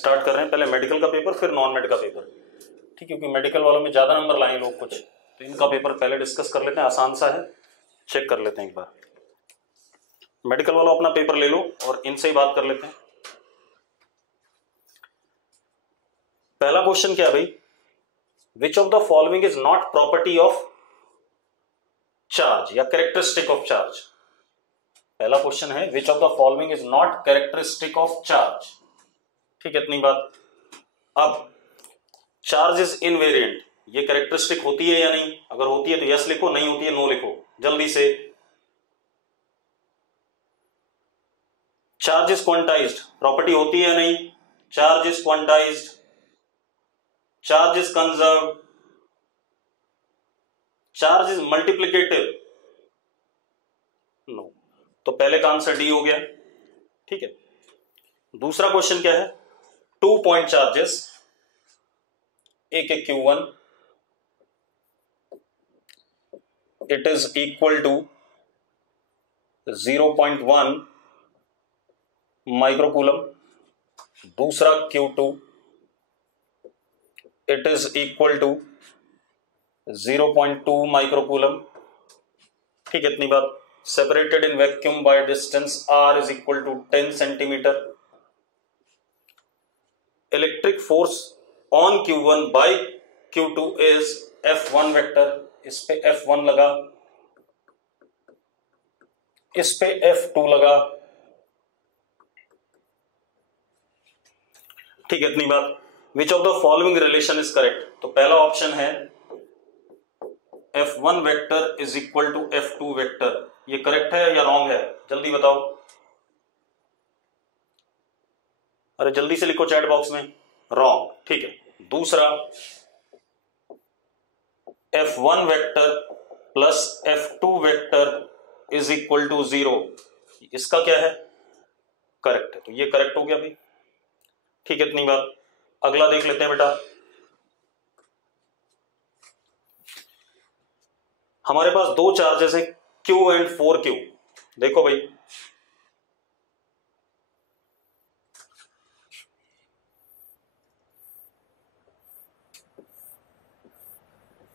Start कर रहे हैं, पहले मेडिकल का पेपर फिर नॉन मेड का पेपर, ठीक है, क्योंकि मेडिकल वालों में ज्यादा नंबर लाए लोग कुछ, तो इनका पेपर पहले डिस्कस कर लेते हैं, आसान सा है, चेक कर लेते हैं एक बार। मेडिकल वालों अपना पेपर ले लो और इनसे ही बात कर लेते हैं। पहला क्वेश्चन क्या है भाई, विच of the following is not property of charge या कैरेक्टरिस्टिक ऑफ चार्ज। पहला क्वेश्चन है विच of the following is not characteristic of charge, ठीक है, इतनी बात। अब चार्ज इज इनवेरिएंट, ये कैरेक्टरिस्टिक होती है या नहीं, अगर होती है तो यस लिखो, नहीं होती है नो लिखो जल्दी से। चार्ज इज क्वांटाइज्ड, प्रॉपर्टी होती है या नहीं, charge is quantized, charge is conserved, charge is multiplicative, no. तो पहले का आंसर डी हो गया, ठीक है। दूसरा क्वेश्चन क्या है, 2 पॉइंट चार्जेस, एक है Q1, it is equal to 0.1 microcoulomb, दूसरा Q2 it is equal to 0.2 microcoulomb, ठीक है, इतनी बात। Separated in vacuum by distance R is equal to 10 centimetre. Electric force on Q1 by Q2 is F1 vector, इस पे F1 लगा, इस पे F2 लगा, ठीक है, इतनी बात। Which of the following relation is correct, तो पहला ऑप्शन है F1 vector is equal to F2 vector, ये करेक्ट है या रॉन्ग है, जल्दी बताओ, अरे जल्दी से लिखो चैट बॉक्स में, रॉन्ग, ठीक है। दूसरा F1 vector plus F2 vector is equal to 0, इसका क्या है, करेक्ट है, तो ये करेक्ट हो गया भाई, ठीक है, इतनी बात। अगला देख लेते हैं बेटा, हमारे पास दो चार्जेस है Q एंड 4Q, देखो भाई,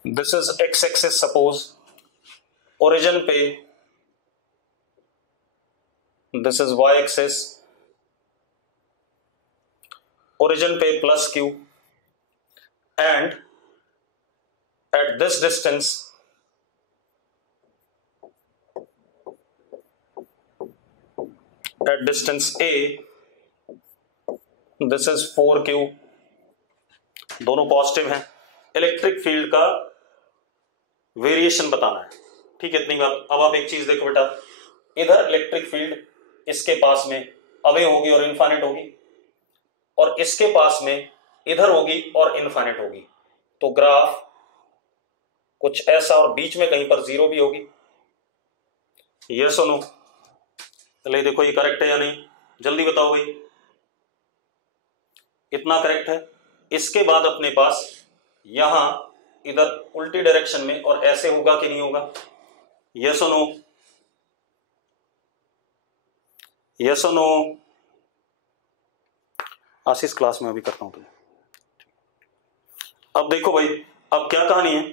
this is X axis, suppose origin पे this is Y axis, origin पे plus Q and at this distance at distance A this is 4Q, दोनों पॉजिटिव हैं। इलेक्ट्रिक फील्ड का वेरिएशन बताना है, ठीक है, इतनी बात। अब आप एक चीज देखो बेटा, इधर इलेक्ट्रिक फील्ड इसके पास में अवे होगी और इनफाइनाइट होगी, और इसके पास में इधर होगी और इनफाइनाइट होगी, तो ग्राफ कुछ ऐसा, और बीच में कहीं पर जीरो भी होगी, ये सुनो, चलिए देखो ये करेक्ट है या नहीं, जल्दी बताओ भाई, इतना करेक्ट है। इसके बाद अपने पास यहां इधर उल्टी डायरेक्शन में और ऐसे होगा कि नहीं होगा, यस और नो, यस और नो। आशीष क्लास में अभी करता हूं तुम्हें। अब देखो भाई, अब क्या कहानी है,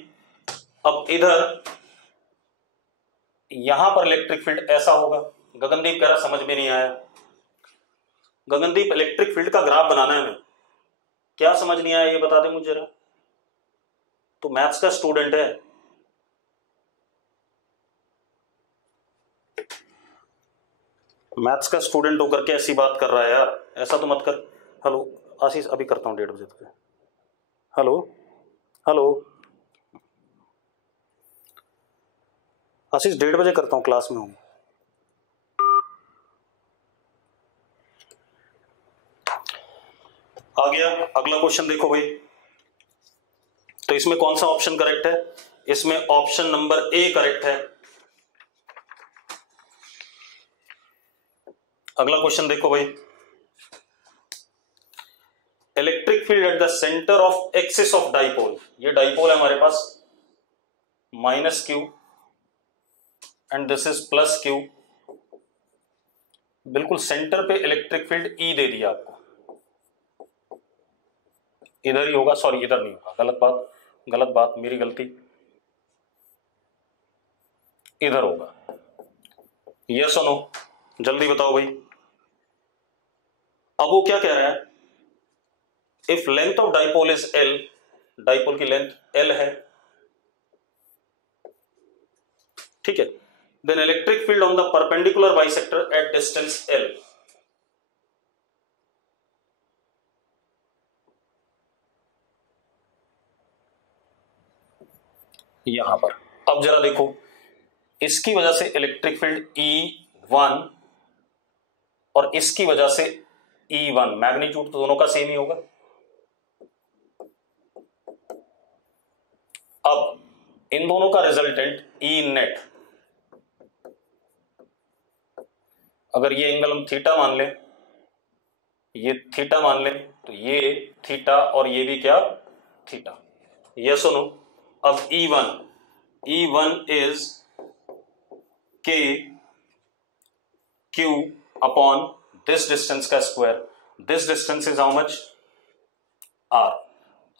अब इधर यहां पर इलेक्ट्रिक फील्ड ऐसा होगा, गगनदीप कह रहा समझ में नहीं आया, गगनदीप इलेक्ट्रिक फील्ड का ग्राफ बनाना है, हमें क्या समझ नहीं आया ये बता दे मुझे जरा, तो मैथ्स का स्टूडेंट है, मैथ्स का स्टूडेंट होकर के ऐसी बात कर रहा है यार, ऐसा तो मत कर। हेलो आशीष, अभी करता हूं 1:30 बजे तक। हेलो हेलो आशीष, 1:30 बजे करता हूं, क्लास में हूं। आ गया अगला क्वेश्चन, देखो भाई, तो इसमें कौन सा ऑप्शन करेक्ट है, इसमें ऑप्शन नंबर ए करेक्ट है। अगला क्वेश्चन देखो भाई, electric field eight the centre of axis of dipole, ये डाइपोल है हमारे पास, -Q and this is +Q, बिल्कुल सेंटर पे इलेक्ट्रिक फील्ड E दे दिया आपको, इधर ही होगा, सॉरी इधर नहीं होगा, गलत बात मेरी गलती, इधर होगा। यस और नो, जल्दी बताओ भाई। अब वो क्या कह रहा है, if length of dipole is L, dipole की लेंथ एल है, ठीक है, then electric field on the perpendicular bisector at distance L, यहां पर। अब जरा देखो, इसकी वजह से इलेक्ट्रिक फील्ड E1 और इसकी वजह से E1, मैग्नीट्यूड तो दोनों का सेम ही होगा। अब इन दोनों का रिजल्टेंट E नेट, अगर ये एंगल हम थीटा मान लें, ये थीटा मान लें, तो ये थीटा और ये भी क्या, थीटा। ये सुनो, अब E1 is K Q upon this distance का square, this distance is how much,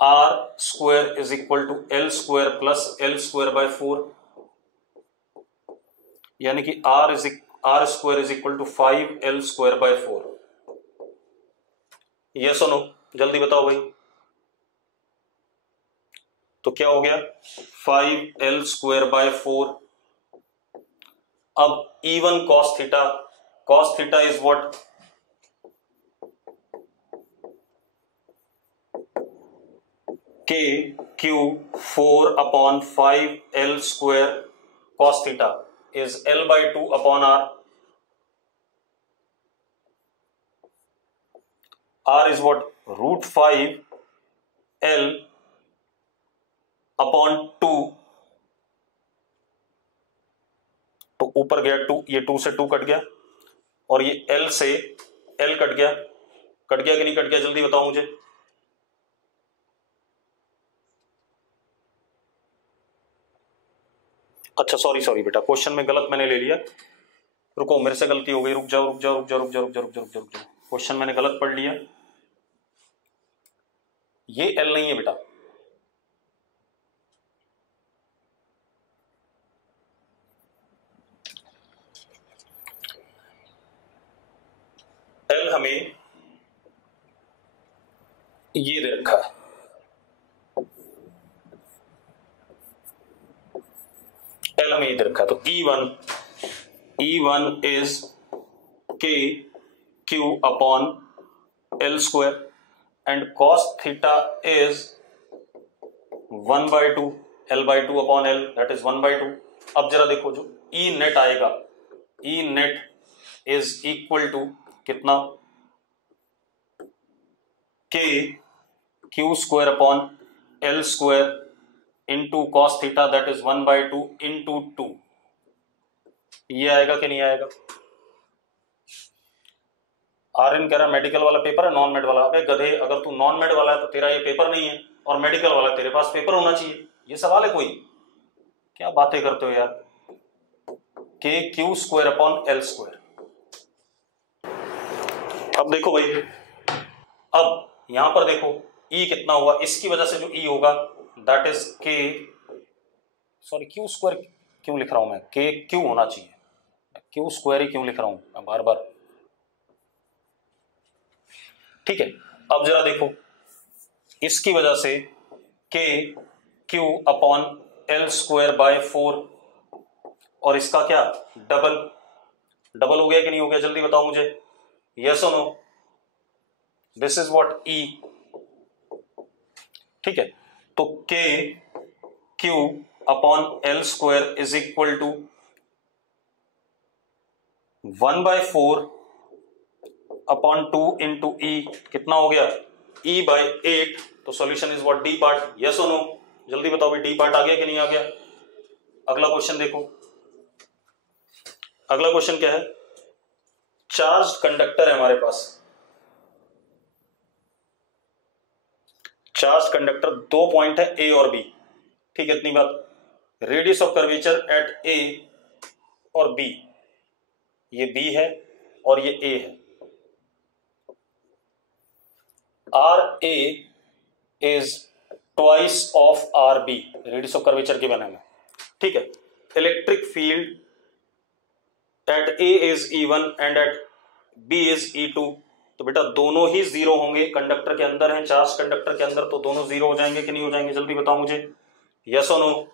R square is equal to L square plus L square by 4, यानी कि R square is equal to 5L square by 4। ये सुनो, जल्दी बताओ भाई। तो क्या हो गया, 5L स्क्वायर बाय 4। अब E1 cos theta is what, K Q 4 upon 5L square cos theta is L by 2 upon R. R is what? Root 5 L upon 2, तो ऊपर गया 2, ये 2 से 2 कट गया, और ये L से L कट गया कि नहीं कट गया, जल्दी बताओ मुझे। अच्छा सॉरी बेटा, क्वेश्चन में गलत मैंने ले लिया, रुको मेरे से गलती हो गई, रुक जाओ, क्वेश्चन मैंने गलत पढ़ लिया, ये L नहीं है बेटा, L हमें ये दे रखा है, L हमें ये दे रखा है, तो E1 is K Q upon L square and cos theta is 1 by 2 L by 2 upon L, that is 1 by 2। अब जरा देखो, जो E नेट आएगा, E net is equal to कितना, K Q square upon L square into cos theta, that is 1 by 2 into 2। ये आएगा कि नहीं आएगा? आर्यन कह रहा मेडिकल वाला पेपर है, नॉन मेड वाला। अबे गधे, अगर तू नॉन मेड वाला है तो तेरा ये पेपर नहीं है, और मेडिकल वाला तेरे पास पेपर होना चाहिए। ये सवाल है कोई? क्या बातें करते हो यार। K Q square upon L square. अब देखो भाई, अब यहां पर देखो E कितना हुआ, इसकी वजह से जो E होगा that is K, sorry Q square क्यों लिख रहा हूं मैं, K Q होना चाहिए, Q स्क्वायर ही क्यों लिख रहा हूं मैं बार बार, ठीक है। अब जरा देखो, इसकी वजह से K Q upon L square by 4, और इसका क्या डबल हो गया कि नहीं हो गया, जल्दी बताओ मुझे, यस और no. This is what E, ठीक है। तो K Q upon L square is equal to 1 by 4 upon 2 into E, कितना हो गया, E बाय 8। तो solution is what, D part, yes और नो, जल्दी बताओ भाई, डी पार्ट आ गया कि नहीं आ गया। अगला क्वेश्चन देखो, अगला क्वेश्चन क्या है, चार्ज कंडक्टर है हमारे पास, चार्ज कंडक्टर, 2 पॉइंट है A और B, ठीक है, इतनी बात। Radius of curvature at A और B, ये B है और ये A है। RA is twice of R B, radius of curvature के बने में, ठीक है। Electric field at A is E1 and at B is E2, तो बेटा दोनों ही जीरो होंगे, कंडक्टर के अंदर है, चार्ज कंडक्टर के अंदर, तो दोनों जीरो हो जाएंगे कि नहीं हो जाएंगे, जल्दी बताओ मुझे, यस और नो।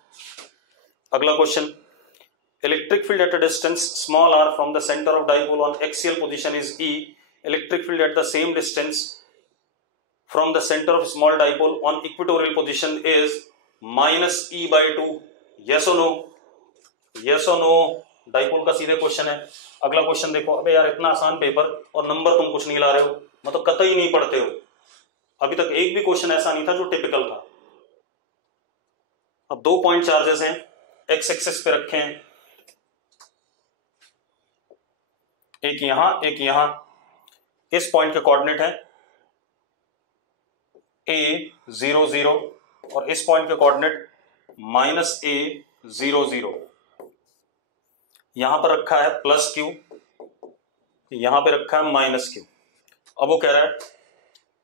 अगला question, electric field at a distance small r from the centre of dipole on axial position is E, electric field at the same distance from the centre of small dipole on equatorial position is -E/2, yes और no, yes और no. Dipole का सीधे question है। अगला question देखो, अबे यार इतना आसान पेपर और नंबर तुम कुछ नहीं ला रहे हो, मतलब कतई नहीं पढ़ते हो। अभी तक एक भी क्वेश्चन ऐसा नहीं था जो टिपिकल था। अब 2 पॉइंट चार्जेस हैं, एक्स एक्सिस पे रखे हैं, एक यहां एक यहां। इस पॉइंट के कोऑर्डिनेट है A0 0 और इस पॉइंट के कोऑर्डिनेट -A0 0। यहां पर रखा है +Q, यहां पे रखा है -Q। अब वो कह रहा है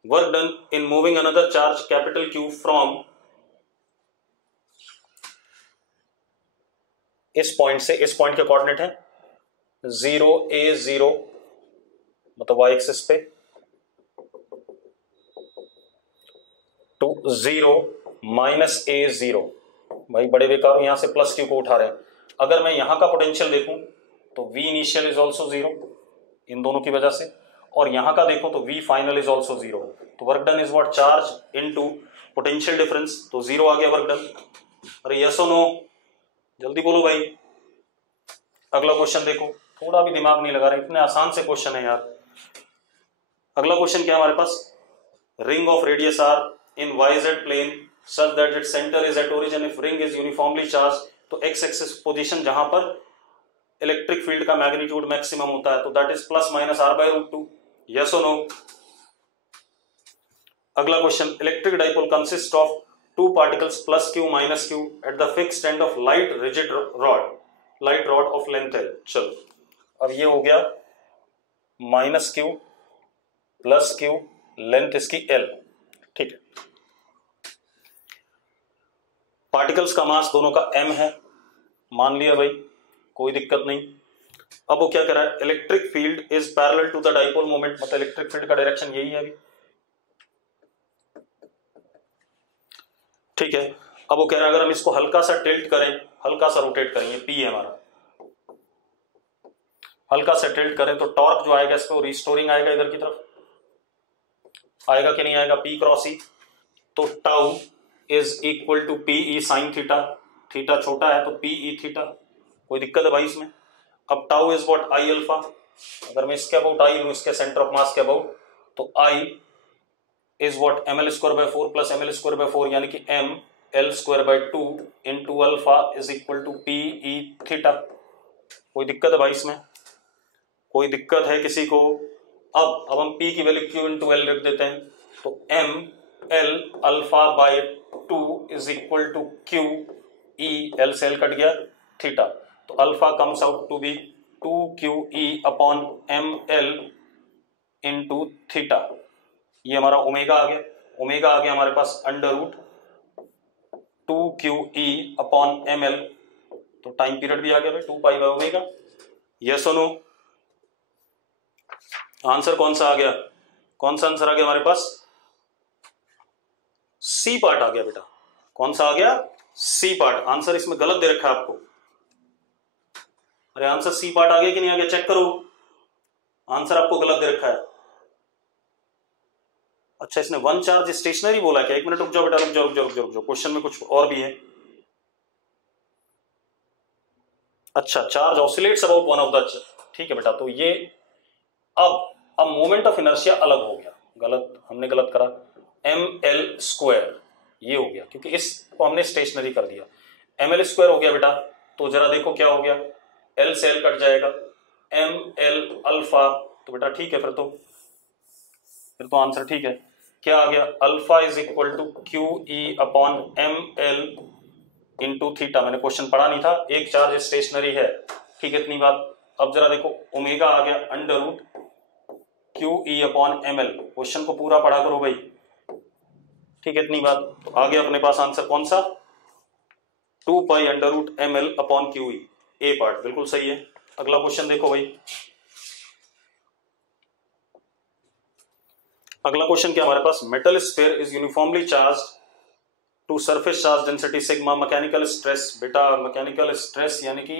work done in moving another charge capital Q from इस पॉइंट से, इस पॉइंट के कोऑर्डिनेट है 0 A0 मतलब y एक्सिस पे टू 0 -A0। भाई बड़े बेकार, यहां से +Q को उठा रहे हैं। अगर मैं यहां का पोटेंशियल देखूं तो V इनिशियल इज ऑल्सो 0 इन दोनों की वजह से, और यहां का देखूं तो V फाइनल इज ऑल्सो 0। तो work done is what, charge into potential difference, तो 0 आ गया वर्क डन। अरे यस और नो, जल्दी बोलो भाई। अगला क्वेश्चन देखो, थोड़ा भी दिमाग नहीं लगा रहे, इतने आसान से क्वेश्चन है यार। अगला क्वेश्चन क्या हमारे पास, ring of radius R in YZ plane such that its centre is at origin if ring is uniformly charge, तो एक्स एक्सिस पोजीशन जहां पर इलेक्ट्रिक फील्ड का मैग्नीट्यूड मैक्सिमम होता है, तो दैट इज +-R/√2, यस और नो। अगला question, electric dipole consist of 2 particles +Q -Q at the fixed end of light rigid rod, light rod of length L। चलो अब ये हो गया -Q +Q, लेंथ इसकी L, ठीक है। पार्टिकल्स का मास दोनों का m है, मान लिया भाई, कोई दिक्कत नहीं। अब वो क्या कह रहा है, electric field is parallel to the dipole moment, मतलब इलेक्ट्रिक फील्ड का डायरेक्शन यही है अभी, ठीक है। अब वो कह रहा है अगर हम इसको हल्का सा टिल्ट करें, हल्का सा रोटेट करेंगे, P है हमारा, हल्का सा टिल्ट करें तो टॉर्क जो आएगा इस पे वो रिस्टोरिंग आएगा, इधर की तरफ आएगा कि नहीं आएगा, P क्रॉस E, तो tau is equal to PE sine theta, theta छोटा है तो PE थीटा, कोई दिक्कत है भाई इसमें। अब tau is what, I alpha, अगर मैं इसके अबाउट I लूं, इसके सेंटर ऑफ मास के अबाउट, तो I is what ml²/4 plus ml²/4 यानी कि ml²/2 into alpha is equal to PE theta. कोई दिक्कत है भाई इसमें, कोई दिक्कत है किसी को? अब हम P की वैल्यू Q इंटू L रख देते हैं, तो ml alpha is equal to QE, L से L कट गया, थीटा, तो alpha comes out to be 2QE upon ml into theta. ये हमारा ओमेगा आ गया, ओमेगा आ गया हमारे पास √2QE अपॉन ml, तो टाइम पीरियड भी आ गया भाई 2π/ओमेगा, यस और नो। आंसर कौन सा आ गया, कौन सा आंसर आ गया हमारे पास, सी पार्ट आ गया बेटा। कौन सा आ गया, सी पार्ट। आंसर इसमें गलत दे रखा है आपको, अरे आंसर सी पार्ट आ गया कि नहीं आ गया, चेक करो, आंसर आपको गलत दे रखा है। अच्छा इसने 1 चार्ज स्टेशनरी बोला क्या, 1 मिनट रुक जाओ बेटा, रुक जाओ, क्वेश्चन में कुछ और भी है। अच्छा, charge oscillates about 1 of the, ठीक है बेटा, तो ये अब मोमेंट ऑफ इनर्शिया अलग हो गया, गलत हमने गलत करा, ml² ये हो गया, क्योंकि इसको हमने स्टेशनरी कर दिया, ml² हो गया बेटा, तो जरा देखो क्या हो गया, L से L कट जाएगा, ml अल्फा, तो बेटा ठीक है, फिर तो आंसर ठीक है। क्या आ गया, alpha is equal to QE upon ml into theta. मैंने क्वेश्चन पढ़ा नहीं था, एक चार्ज स्टेशनरी है, ठीक है, इतनी बात। अब जरा देखो, ओमेगा आ गया √QE अपॉन ml, क्वेश्चन को पूरा पढ़ा करो भाई, ठीक है, इतनी बात। तो आ गया अपने पास आंसर कौन सा, 2π√ml/QE, ए पार्ट बिल्कुल सही है। अगला क्वेश्चन देखो भाई, अगला क्वेश्चन क्या हमारे पास, metal sphere is uniformly charged to surface charge density sigma, mechanical stress, बेटा मैकेनिकल स्ट्रेस यानी कि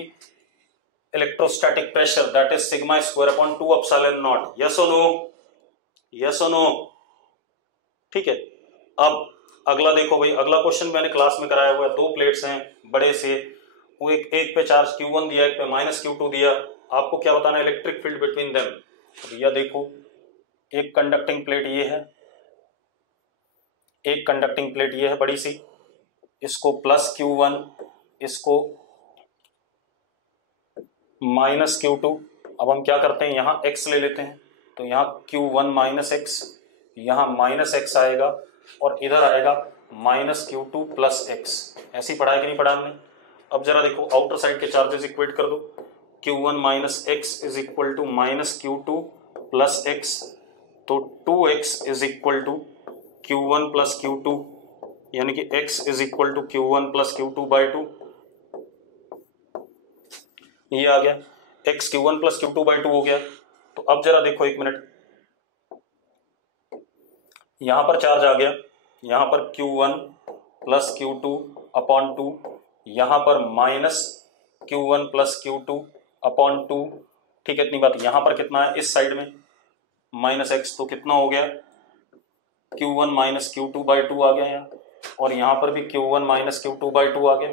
electrostatic pressure that is sigma square upon 2 epsilon naught, yes और नो, यस और नो, ठीक है। अब अगला देखो भाई, अगला क्वेश्चन मैंने क्लास में कराया हुआ है, दो प्लेट्स हैं बड़े से, वो एक पे चार्ज Q1 दिया, एक पे -Q2 दिया, आपको क्या बताना है, इलेक्ट्रिक फील्ड बिटवीन देम। भैया देखो, एक कंडक्टिंग प्लेट ये है, एक कंडक्टिंग प्लेट ये है बड़ी सी, इसको +Q1, इसको -Q2। अब हम क्या करते हैं, यहाँ x ले लेते हैं, तो यहाँ Q1 - x, यहाँ -x आएगा और इधर आएगा -Q2 + x। ऐसी पढ़ा है कि नहीं पढ़ा हमने। अब जरा देखो आउटर साइड के चार्जेस इक्वेट कर दो, Q1 - x is equal to -Q2 + x, तो 2x is equal to Q1 + Q2, यानी कि x is equal to Q1 + Q2/2, ये आ गया, x Q1 + Q2/2 हो गया। तो अब जरा देखो एक मिनट, यहां पर चार्ज आ गया, यहां पर Q1 + Q2/2, यहां पर -Q1 + Q2/2, ठीक है, इतनी बात। यहां पर कितना है, इस साइड में -x, तो कितना हो गया, Q1 - Q2/2 आ गया यहाँ, और यहां पर भी Q1 - Q2/2 आ गया।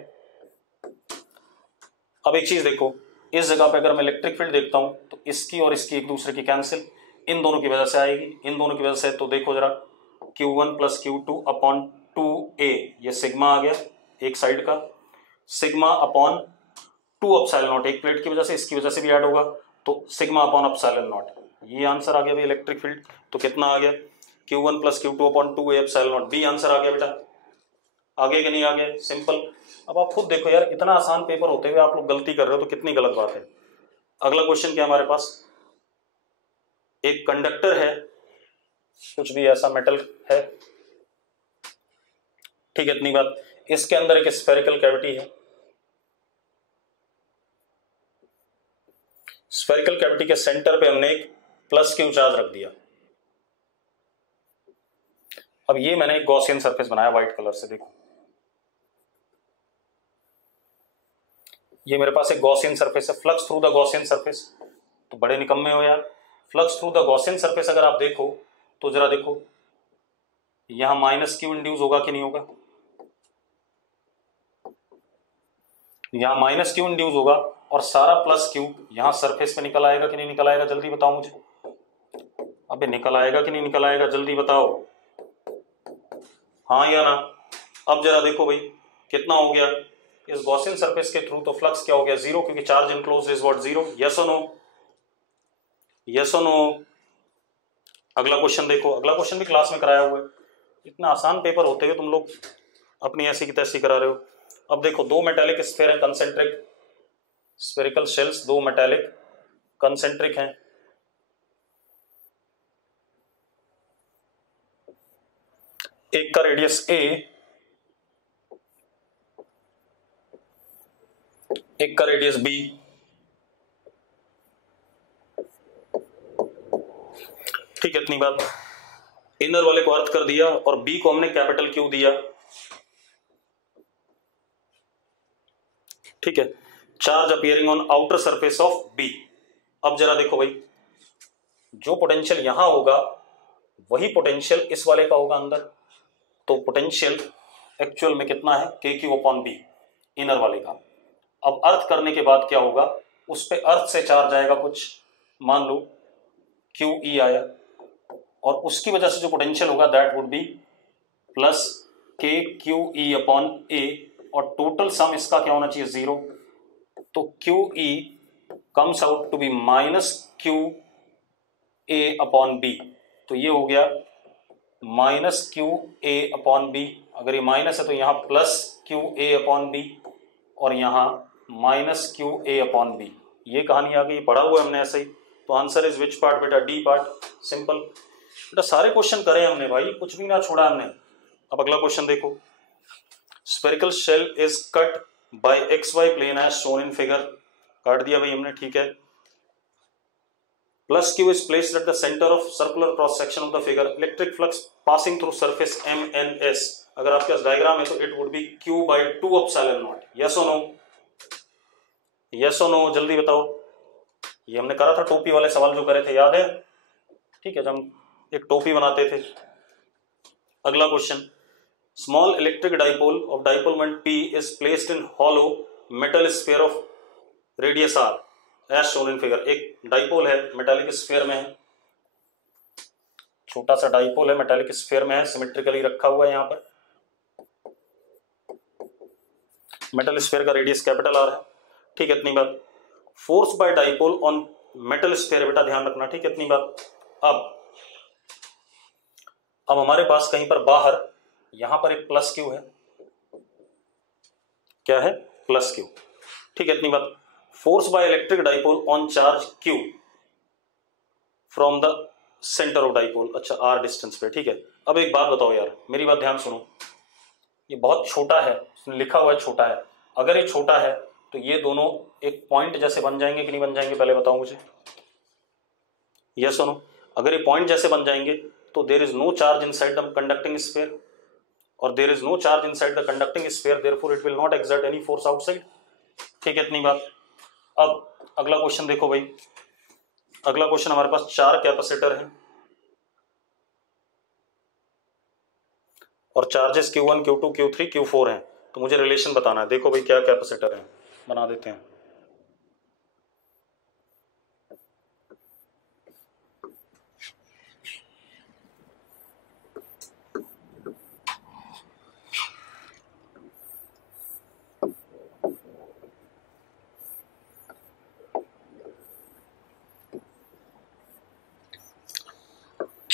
अब एक चीज देखो, इस जगह पे अगर मैं इलेक्ट्रिक फील्ड देखता हूं तो इसकी और इसकी एक दूसरे की कैंसिल इन दोनों की वजह से आएगी, इन दोनों की वजह से। तो देखो जरा, Q1 + Q2/2a, ये सिग्मा आ गया एक साइड का, सिग्मा अपॉन 2 एप्सिलॉन, एक प्लेट की वजह से, इसकी वजह से भी ऐड होगा, तो सिग्मा अपॉन एप्सिलॉन, ये आंसर आ गया भाई इलेक्ट्रिक फील्ड। तो कितना आ गया, Q1 + Q2/2a epsilon, B answer आ गया बेटा। आगे कि नहीं आ गया, सिंपल। अब आप खुद देखो यार, इतना आसान पेपर होते हुए आप लोग गलती कर रहे हो, तो कितनी गलत बात है। अगला क्वेश्चन क्या हमारे पास, एक कंडक्टर है, कुछ भी ऐसा मेटल है, ठीक है, इतनी बात। इसके अंदर एक स्फेरिकल कैविटी है, स्फेरिकल कैविटी के सेंटर पे हमने एक +Q चार्ज रख दिया। अब ये मैंने एक गॉसियन सरफेस बनाया व्हाइट कलर से, देखो ये मेरे पास एक गॉसियन सरफेस है, flux through the Gaussian surface. तो बड़े निकम्मे हो यार, flux through the Gaussian surface अगर आप देखो तो जरा देखो, यहां -Q इंड्यूस होगा कि नहीं होगा, यहां -Q इंड्यूस होगा, और सारा +Q यहां सरफेस पे निकल आएगा कि नहीं निकल आएगा, जल्दी बताओ मुझे। अबे निकल आएगा कि नहीं निकल आएगा, जल्दी बताओ, हाँ या ना। अब जरा देखो भाई, कितना हो गया इस गॉसियन सरफेस के थ्रू, तो फ्लक्स क्या हो गया, 0, क्योंकि charge enclosed is what, 0, yes और नो, यस और नो। अगला क्वेश्चन देखो, अगला क्वेश्चन भी क्लास में कराया हुआ है, इतना आसान पेपर होते हुए तुम लोग अपनी ऐसी की तैसी करा रहे हो। अब देखो, दो मेटालिक स्फीयर है, कंसेंट्रिक स्फेरिकल शेल्स, दो मेटालिक कंसेंट्रिक हैं, एक का रेडियस a, एक का रेडियस b, ठीक है, इतनी बात। इनर वाले को अर्थ कर दिया और b को हमने कैपिटल Q दिया, ठीक है। Charge appearing on outer surface of b। अब जरा देखो भाई, जो पोटेंशियल यहां होगा वही पोटेंशियल इस वाले का होगा अंदर, तो पोटेंशियल एक्चुअल में कितना है, KQ/B इनर वाले का। अब अर्थ करने के बाद क्या होगा, उस पे अर्थ से चार्ज आएगा कुछ, मान लो QE आया, और उसकी वजह से जो पोटेंशियल होगा दैट वुड बी +KQE/A, और टोटल सम इसका क्या होना चाहिए, 0, तो QE comes out to be -QA/B, तो ये हो गया -QA/B। अगर ये माइनस है तो यहां +QA/B, और यहां -QA/B। ये कहानी आ गई, पढ़ा हुआ है हमने ऐसे ही। तो आंसर इज विच पार्ट बेटा, डी पार्ट, सिंपल। बेटा सारे क्वेश्चन करे हमने भाई, कुछ भी ना छोड़ा हमने। अब अगला क्वेश्चन देखो, spherical shell is cut by X Y plane as shown in figure, काट दिया भाई हमने, ठीक है। Plus Q is placed at the centre of circular cross section of the figure, electric flux passing through surface M N S, अगर आपके पास diagram है तो it would be Q by 2 epsilon naught. Yes और no, yes और no, जल्दी बताओ। ये हमने करा था टोपी वाले सवाल जो करे थे, याद है? ठीक है, जब हम एक टोपी बनाते थे। अगला question, small electric dipole of dipole moment P is placed in hollow metal sphere of radius r as shown in figure। एक डाइपोल है, मेटालिक स्फीयर में है, छोटा सा डाइपोल है, मेटालिक स्फीयर में है, सिमेट्रिकली रखा हुआ है यहाँ पर। मेटल स्फीयर का रेडियस कैपिटल आर है, ठीक है, इतनी बात। Force by dipole on metal sphere, बेटा ध्यान रखना, ठीक है, इतनी बात। अब हमारे पास कहीं पर बाहर यहां पर एक प्लस क्यू है, क्या है? प्लस क्यू, ठीक है, इतनी बात। Force by electric dipole on charge Q from the centre of dipole, अच्छा आर डिस्टेंस पे, ठीक है। अब एक बात बताओ यार, मेरी बात ध्यान सुनो, ये बहुत छोटा है, लिखा हुआ है छोटा है, अगर ये छोटा है तो ये दोनों एक पॉइंट जैसे बन जाएंगे कि नहीं बन जाएंगे, पहले बताओ मुझे, यस और नो। अगर ये पॉइंट जैसे बन जाएंगे तो there is no charge inside the conducting sphere, और there is no charge inside the conducting sphere, therefore it will not exert any force outside, ठीक है, इतनी बात। अब अगला क्वेश्चन देखो भाई, अगला क्वेश्चन हमारे पास 4 कैपेसिटर हैं और charges Q1 Q2 Q3 Q4 हैं, तो मुझे रिलेशन बताना है। देखो भाई क्या कैपेसिटर है, बना देते हैं।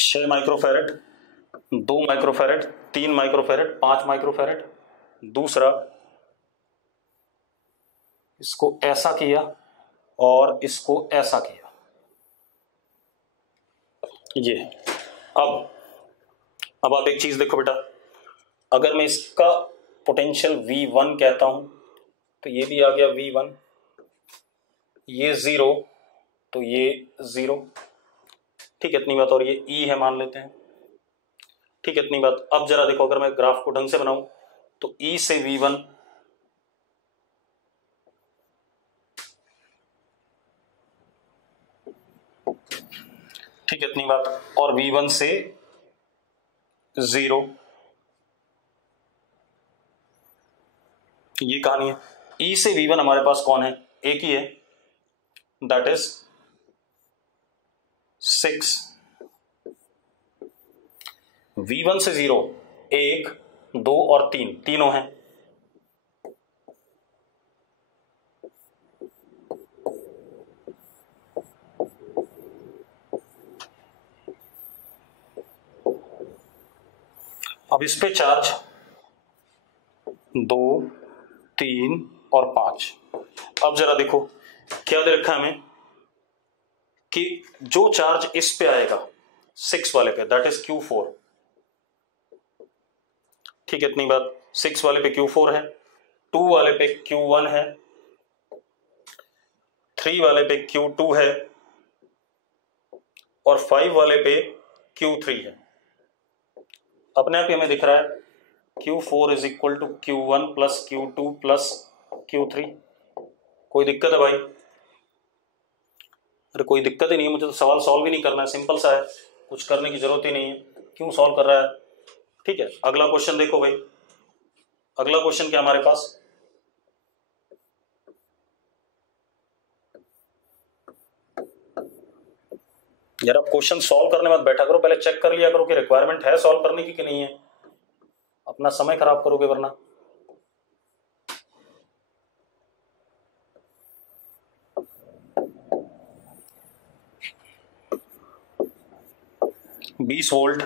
छह माइक्रोफैरेड, 2 माइक्रोफैरेड, 3 माइक्रोफैरेड, 5 माइक्रोफैरेड। दूसरा, इसको ऐसा किया और इसको ऐसा किया, ये। अब आप एक चीज देखो बेटा, अगर मैं इसका पोटेंशियल V1 कहता हूं तो ये भी आ गया V1, ये 0 तो ये 0, ठीक है, इतनी बात। और ये E है मान लेते हैं, ठीक है, इतनी बात। अब जरा देखो, अगर मैं ग्राफ को ढंग से बनाऊं तो E से V1, ठीक है, इतनी बात, और V1 से 0, ये कहानी है। E से V1 हमारे पास कौन है? एक ही है, दैट इज 6। V1 से 0 1 2 और 3, तीनों हैं। अब इस पे चार्ज 2 3 और 5। अब जरा देखो क्या दे रखा है हमें कि जो चार्ज इस पे आएगा 6 वाले पे, दैट इज Q4, ठीक है, इतनी बात। 6 वाले पे Q4 है, 2 वाले पे Q1 है, 3 वाले पे Q2 है और 5 वाले पे Q3 है। अपने आप ही हमें दिख रहा है Q4 is equal to Q1 plus Q2 plus Q3। कोई दिक्कत है भाई? अरे कोई दिक्कत ही नहीं है, मुझे तो सवाल सॉल्व ही नहीं करना है, सिंपल सा है, कुछ करने की जरूरत ही नहीं है, क्यों सॉल्व कर रहा है? ठीक है, अगला क्वेश्चन देखो भाई, अगला क्वेश्चन क्या हमारे पास, यार आप क्वेश्चन सॉल्व करने मत बैठा करो, पहले चेक कर लिया करो कि रिक्वायरमेंट है सॉल्व करने की कि नहीं है, अपना समय खराब करोगे वरना। बीस वोल्ट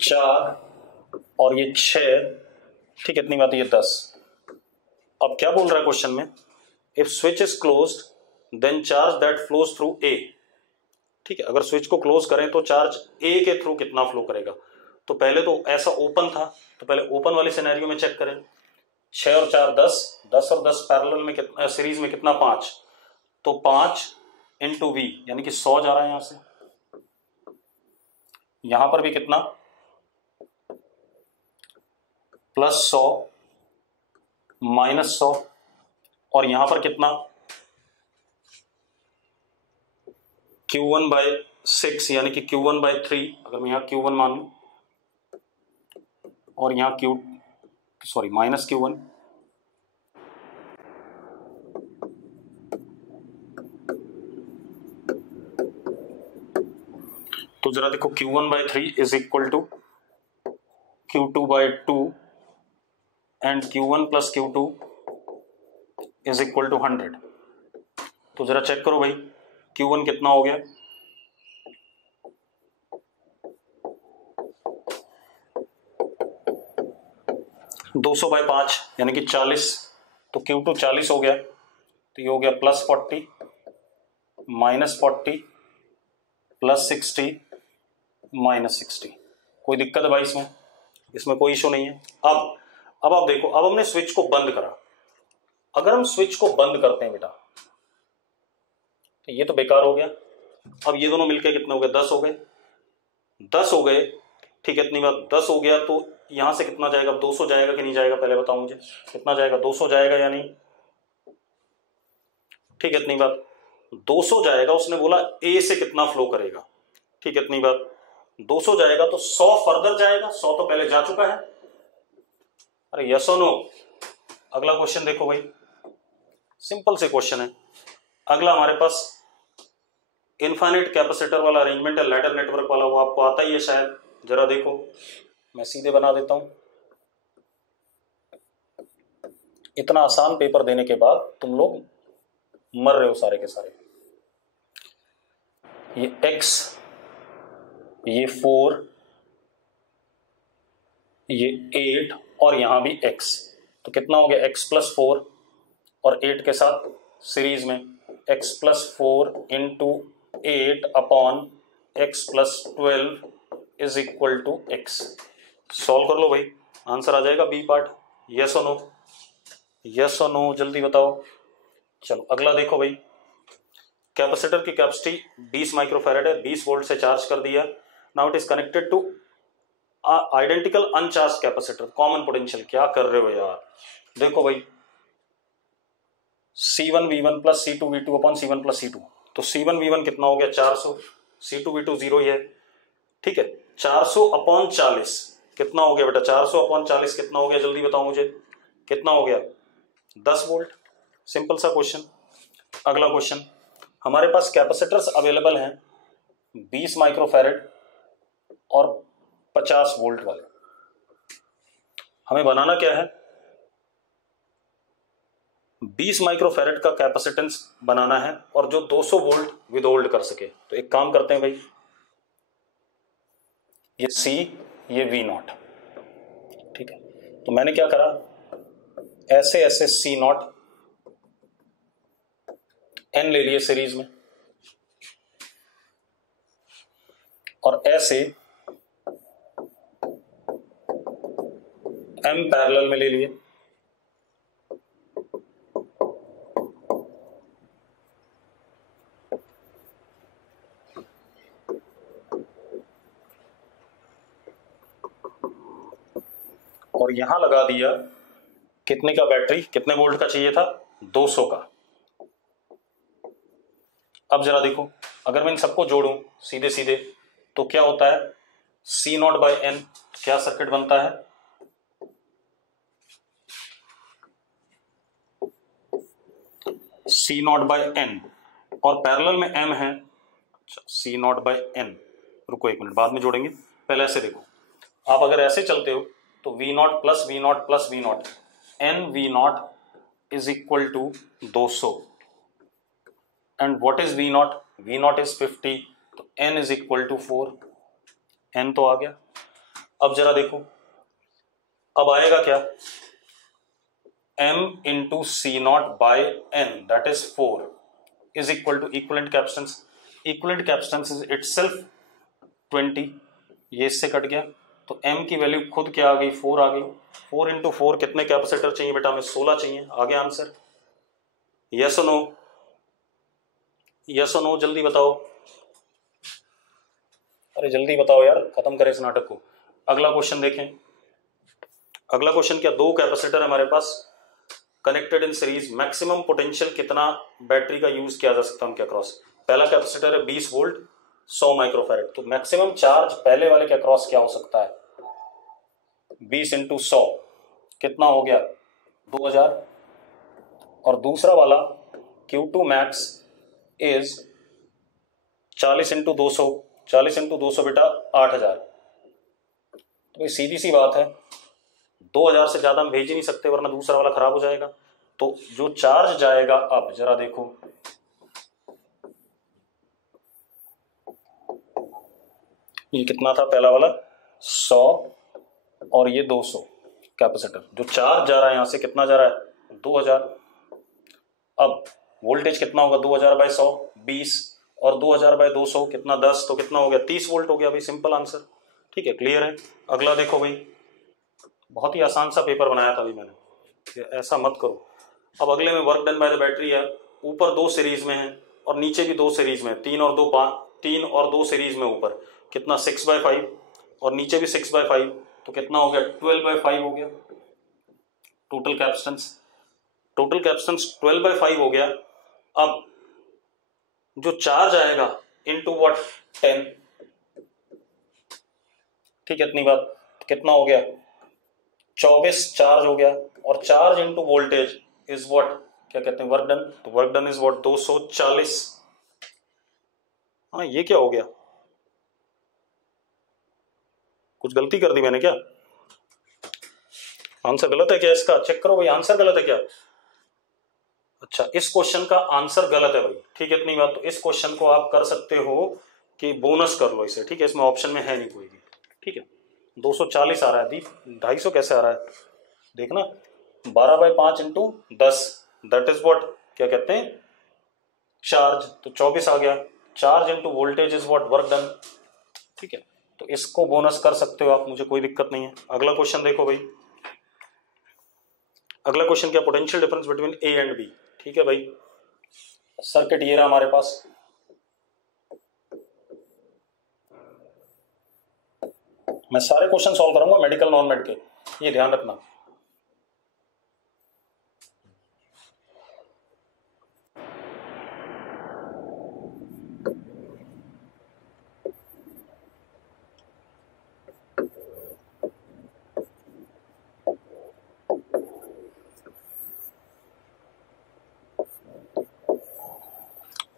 4 और ये 6, ठीक है, इतनी बात, ये 10। अब क्या बोल रहा है क्वेश्चन में, if switch is closed then charge that flows through A, ठीक है, अगर स्विच को क्लोज करें तो चार्ज ए के थ्रू कितना फ्लो करेगा। तो पहले तो ऐसा ओपन था, तो पहले ओपन वाले सिनेरियो में चेक करें। 6 और 4 10, 10 और 10 पैरेलल में कितना, सीरीज में कितना, 5, तो 5 इंटू वी यानी कि 100 जा रहा है यहां से। यहां पर भी कितना, +100 -100, और यहां पर कितना, Q1/6 यानी कि Q1/3, अगर मैं यहां Q1 मान लूं और यहां -Q1, तो जरा देखो Q1/3 is equal to Q2/2 and Q1 + Q2 is equal to 100। तो जरा चेक करो भाई Q1 कितना हो गया, (200/5) यानी कि 40, तो Q2 40 हो गया, तो ये हो गया +40 -40 +60 -60। कोई दिक्कत है भाई इसमें? इसमें कोई इशू नहीं है। अब आप देखो, अब हमने स्विच को बंद करा। अगर हम स्विच को बंद करते हैं बेटा, तो ये तो बेकार हो गया। अब ये दोनों मिलके कितने हो गए, 10 हो गए, 10 हो गए, ठीक है, इतनी बात। 10 हो गया तो यहां से कितना जाएगा, 200 जाएगा कि नहीं जाएगा, पहले बताओ मुझे, कितना जाएगा, 200 जाएगा या नहीं, ठीक है, इतनी बात। 200 जाएगा, उसने बोला ए से कितना फ्लो करेगा, ठीक है, इतनी बात। 200 जाएगा तो 100 फर्दर जाएगा, 100 तो पहले जा चुका है। अरे यस और नो? अगला क्वेश्चन देखो भाई, सिंपल से क्वेश्चन है। अगला हमारे पास इनफाइनाइट कैपेसिटर वाला अरेंजमेंट है, लैडर नेटवर्क वाला, वो आपको आता ही है शायद। जरा देखो, मैं सीधे बना देता हूं। इतना आसान पेपर देने के बाद तुम लोग मर रहे हो सारे के सारे। ये x, ये 4, ये 8 और यहां भी x, तो कितना हो गया, x + 4 और 8 के साथ सीरीज में, x + 4 × 8 upon x + 12 is equal to x। Solve कर लो भाई, आंसर आ जाएगा बी पार्ट। यस और नो, यस और नो, जल्दी बताओ। चलो अगला देखो भाई, कैपेसिटर की कैपेसिटी 20 माइक्रोफैराड है, 20 वोल्ट से चार्ज कर दिया। Now it is connected two identical अनचार्ज capacitor, common potential. क्या कर रहे हो यार, देखो भाई, C1V1 + C2V2 upon C1 + C2, तो C1V1 कितना हो गया, 400, C2V2 0 ही है, ठीक है। 400 अपॉन 40 कितना हो गया बेटा, 400 अपॉन 40 कितना हो गया, जल्दी बताओ मुझे, कितना हो गया, 10 वोल्ट। सिंपल सा क्वेश्चन। अगला क्वेश्चन, हमारे पास कैपेसिटर्स अवेलेबल हैं 20 माइक्रोफैराड और 50 वोल्ट वाले। हमें बनाना क्या है, 20 माइक्रोफैराड का कैपेसिटेंस बनाना है और जो 200 वोल्ट विद होल्ड कर सके। तो एक काम करते हैं भाई, ये C, ये V0, ठीक है। तो मैंने क्या करा, ऐसे ऐसे C0 N ले लिए सीरीज में, और ऐसे M पैरेलल में ले लिए। और यहां लगा दिया कितने का बैटरी, कितने वोल्ट का चाहिए था, 200 का। अब जरा देखो, अगर मैं इन सबको जोड़ूं सीधे सीधे तो क्या होता है, C0/N, क्या सर्किट बनता है, C0/N, और पैरेलल में M है, C0/N। रुको एक मिनट, बाद में जोड़ेंगे, पहले ऐसे देखो। आप अगर ऐसे चलते हो तो V0 + V0 + V0, NV0 is equal to 200। And what is V0, V0 is 50, तो N is equal to 4। N तो आ गया। अब जरा देखो, अब आएगा क्या, M × C0/N that is 4 is equal to equivalent capacitance. Equivalent capacitance is itself 20, ये इससे कट गया, तो m की वैल्यू खुद क्या आ गई, 4 आ गई। 4 इंटू 4 कितने कैपेसिटर चाहिए बेटा, हमें 16 चाहिए। आगे आंसर, यस और नो, यस और नो, जल्दी बताओ, अरे जल्दी बताओ यार, खत्म करें इस नाटक को। अगला क्वेश्चन देखें। अगला क्वेश्चन क्या, दो कैपेसिटर हमारे पास connected in series, maximum potential कितना बैटरी का यूज किया जा सकता है उनके अक्रॉस। पहला कैपेसिटर है 20 वोल्ट 100 माइक्रोफैरेड, तो मैक्सिमम चार्ज पहले वाले के अक्रॉस क्या हो सकता है, 20 इंटू 100 कितना हो गया 2000। और दूसरा वाला Q2 max is 40 into 200, 40 into 200 बेटा 8000। तो सीधी सी बात है 2000 से ज्यादा हम भेज ही नहीं सकते वरना दूसरा वाला खराब हो जाएगा। तो जो चार्ज जाएगा, अब जरा देखो, ये कितना था पहला वाला 100 और ये 200 कैपेसिटर, जो चार्ज जा रहा है यहां से कितना जा रहा है 2000। अब वोल्टेज कितना होगा 2000 बाई 100 20 और 2000 बाई 200 कितना 10, तो कितना हो गया 30 वोल्ट हो गया भाई, सिंपल आंसर। ठीक है, क्लियर है। अगला देखो भाई, बहुत ही आसान सा पेपर बनाया था अभी मैंने, ऐसा मत करो। अब अगले में work done by the battery है, ऊपर 2 सीरीज में है और नीचे भी 2 सीरीज में, 3 और 2 5, 3 और 2 सीरीज में ऊपर कितना 6/5 और नीचे भी 6/5, तो कितना हो गया 12/5 हो गया। टोटल कैपेसिटेंस 12/5 हो गया। अब जो चार्ज आएगा इनटू व्हाट 10, ठीक है, इतनी बात, कितना हो गया 24 चार्ज हो गया। और charge into voltage is what, क्या कहते हैं वर्क डन, तो वर्क डन इज व्हाट 240। हाँ ये क्या हो गया, कुछ गलती कर दी मैंने क्या, आंसर गलत है क्या इसका, चेक करो भाई आंसर गलत है क्या। अच्छा, इस क्वेश्चन का आंसर गलत है भाई, ठीक है, इतनी बात। तो इस क्वेश्चन को आप कर सकते हो कि बोनस कर लो इसे, ठीक है, इसमें ऑप्शन में है नहीं कोई भी, ठीक है। 240 आ रहा है दी, 250 कैसे आ रहा है, देखना 12/5 इंटू 10 दैट इज व्हाट, क्या कहते हैं चार्ज, तो 24 आ गया। Charge into voltage is what work done, ठीक है, तो इसको बोनस कर सकते हो आप, मुझे कोई दिक्कत नहीं है। अगला क्वेश्चन देखो भाई, अगला क्वेश्चन क्या, potential difference between A and B, ठीक है भाई। सर्किट ये रहा हमारे पास, मैं सारे क्वेश्चन सॉल्व करूंगा मेडिकल नॉन मेड के, ये ध्यान रखना।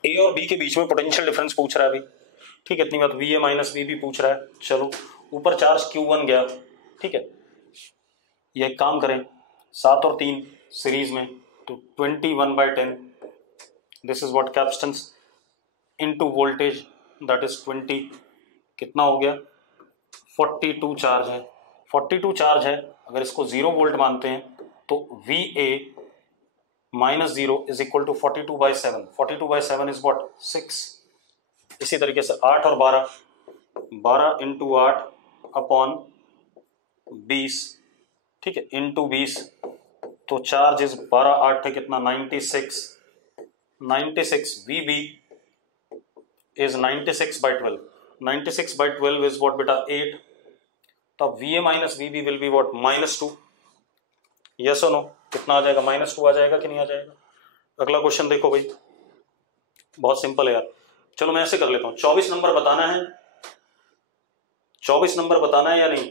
ए और बी के बीच में पोटेंशियल डिफरेंस पूछ रहा है भाई, ठीक है, इतनी बात। वी ए माइनस वी भी पूछ रहा है। चलो ऊपर चार्ज Q1 गया, ठीक है, ये एक काम करें 7 और 3 सीरीज में, तो 21/10 this is what capacitance into voltage that is 20, कितना हो गया 42 चार्ज है। 42 चार्ज है, अगर इसको 0 वोल्ट मानते हैं तो VA minus 0 is equal to 42/7, 42/7 is what 6। इसी तरीके से 8 और 12, 12 इंटू 8 अपॉन 20, ठीक है, इंटू 20, तो चार्ज इज 12 8 है कितना 96, 96 VB इज 96/12, 96/12 इज व्हाट बेटा 8, तो VA minus VB will be what -2, yes और नो, कितना आ जाएगा -2 आ जाएगा कि नहीं आ जाएगा। अगला क्वेश्चन देखो भाई, बहुत सिंपल है यार, चलो मैं ऐसे कर लेता हूं, 24 नंबर बताना है, 24 नंबर बताना है या नहीं,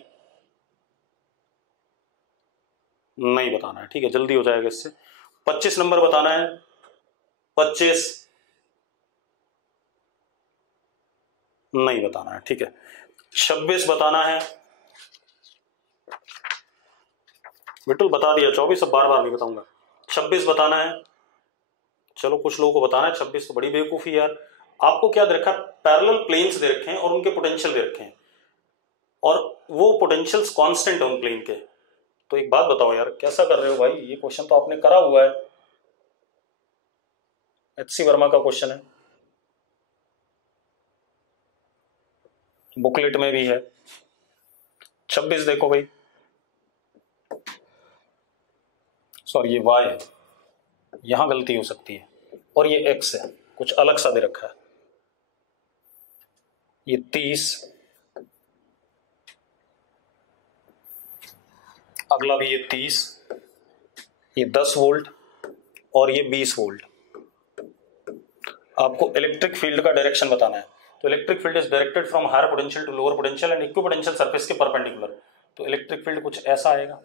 नहीं बताना है, ठीक है, जल्दी हो जाएगा इससे। 25 नंबर बताना है, 25 नहीं बताना है, ठीक है। 26 बताना है, बिल्कुल बता दिया, 24 अब बार बार नहीं बताऊंगा। 26 बताना है, चलो कुछ लोगों को बताना है 26, तो बड़ी बेवकूफी यार। आपको क्या दे रखा है, पैरेलल प्लेन्स दे रखे हैं और उनके पोटेंशियल दे रखे हैं, और वो पोटेंशियल्स कांस्टेंट है उन प्लेन के। तो एक बात बताओ यार, कैसा कर रहे हो भाई, ये क्वेश्चन तो आपने करा हुआ है, HC वर्मा का क्वेश्चन है, बुकलेट में भी है। 26 देखो भाई, सॉरी ये y है, यहां गलती हो सकती है, और ये x है, कुछ अलग सा दे रखा है। ये 30, अगला भी ये 30, ये 10 वोल्ट और ये 20 वोल्ट। आपको इलेक्ट्रिक फील्ड का डायरेक्शन बताना है। तो electric field is directed from higher potential to lower potential and equipotential surface के परपेंडिकुलर। तो इलेक्ट्रिक फील्ड कुछ ऐसा आएगा,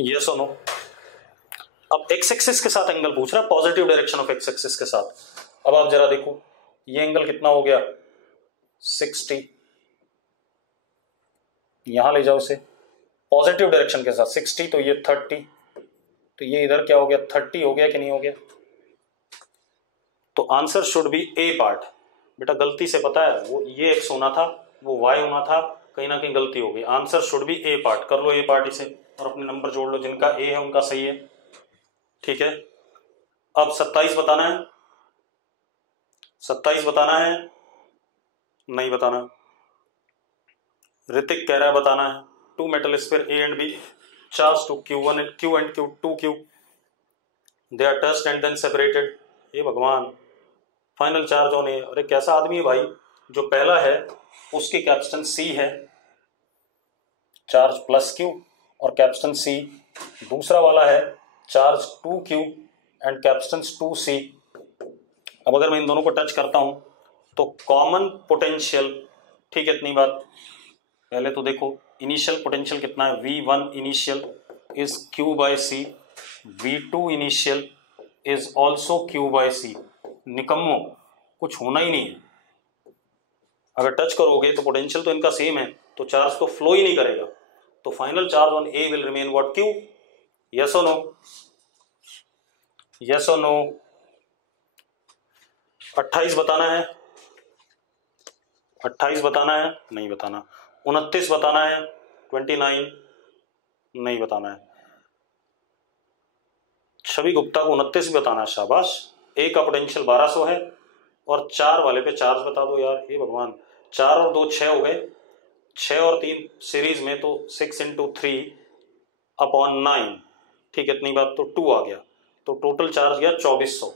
यस और नो। अब एक्स एक्सिस के साथ एंगल पूछ रहा है, positive direction of x axis के साथ। अब आप जरा देखो ये एंगल कितना हो गया 60, यहां ले जाओ इसे पॉजिटिव डायरेक्शन के साथ 60, तो ये 30, तो ये इधर क्या हो गया 30 हो गया कि नहीं हो गया। तो answer should be A part. बेटा गलती से पता है वो ये एक्स होना था, वो वाई होना था, कहीं ना कहीं गलती हो गई। Answer should be A part. कर लो ए पार्ट इसे और अपने नंबर जोड़ लो, जिनका ए है उनका सही है। ठीक है, अब 27 बताना है, 27 बताना है, नहीं बताना। ऋतिक कह रहा है बताना है। Two metal sphere A and B charge to Q1 and Q and Q2Q, they are touched and then separated। ये भगवान, फाइनल चार्ज ऑन ए। अरे कैसा आदमी है भाई, जो पहला है उसकी कैपेसिटेंस C है, चार्ज प्लस Q, और कैपेसिटेंस C। दूसरा वाला है charge 2Q and capacitance 2C। अब अगर मैं इन दोनों को टच करता हूं तो कॉमन पोटेंशियल, ठीक है इतनी बात। पहले तो देखो इनिशियल पोटेंशियल कितना है, V1 initial is Q by C, V2 initial is also Q by C। निकम्मो, कुछ होना ही नहीं है। अगर टच करोगे तो पोटेंशियल तो इनका सेम है, तो चार्ज तो फ्लो ही नहीं करेगा। तो final charge on A will remain what Q। Yes और नो, यस और नो। 28 बताना है, 28 बताना है, नहीं बताना। 29 बताना है, 29 नहीं बताना है। छवि गुप्ता को 29 भी बताना है, शाबाश। ए का पोटेंशियल 1200 है और 4 वाले पे चार्ज बता दो यार, हे भगवान। 4 और 2 6 हो गए, 6 और 3 सीरीज में, तो 6 × 3/9, ठीक है इतनी बात। तो 2 आ गया, तो टोटल चार्ज गया 2400,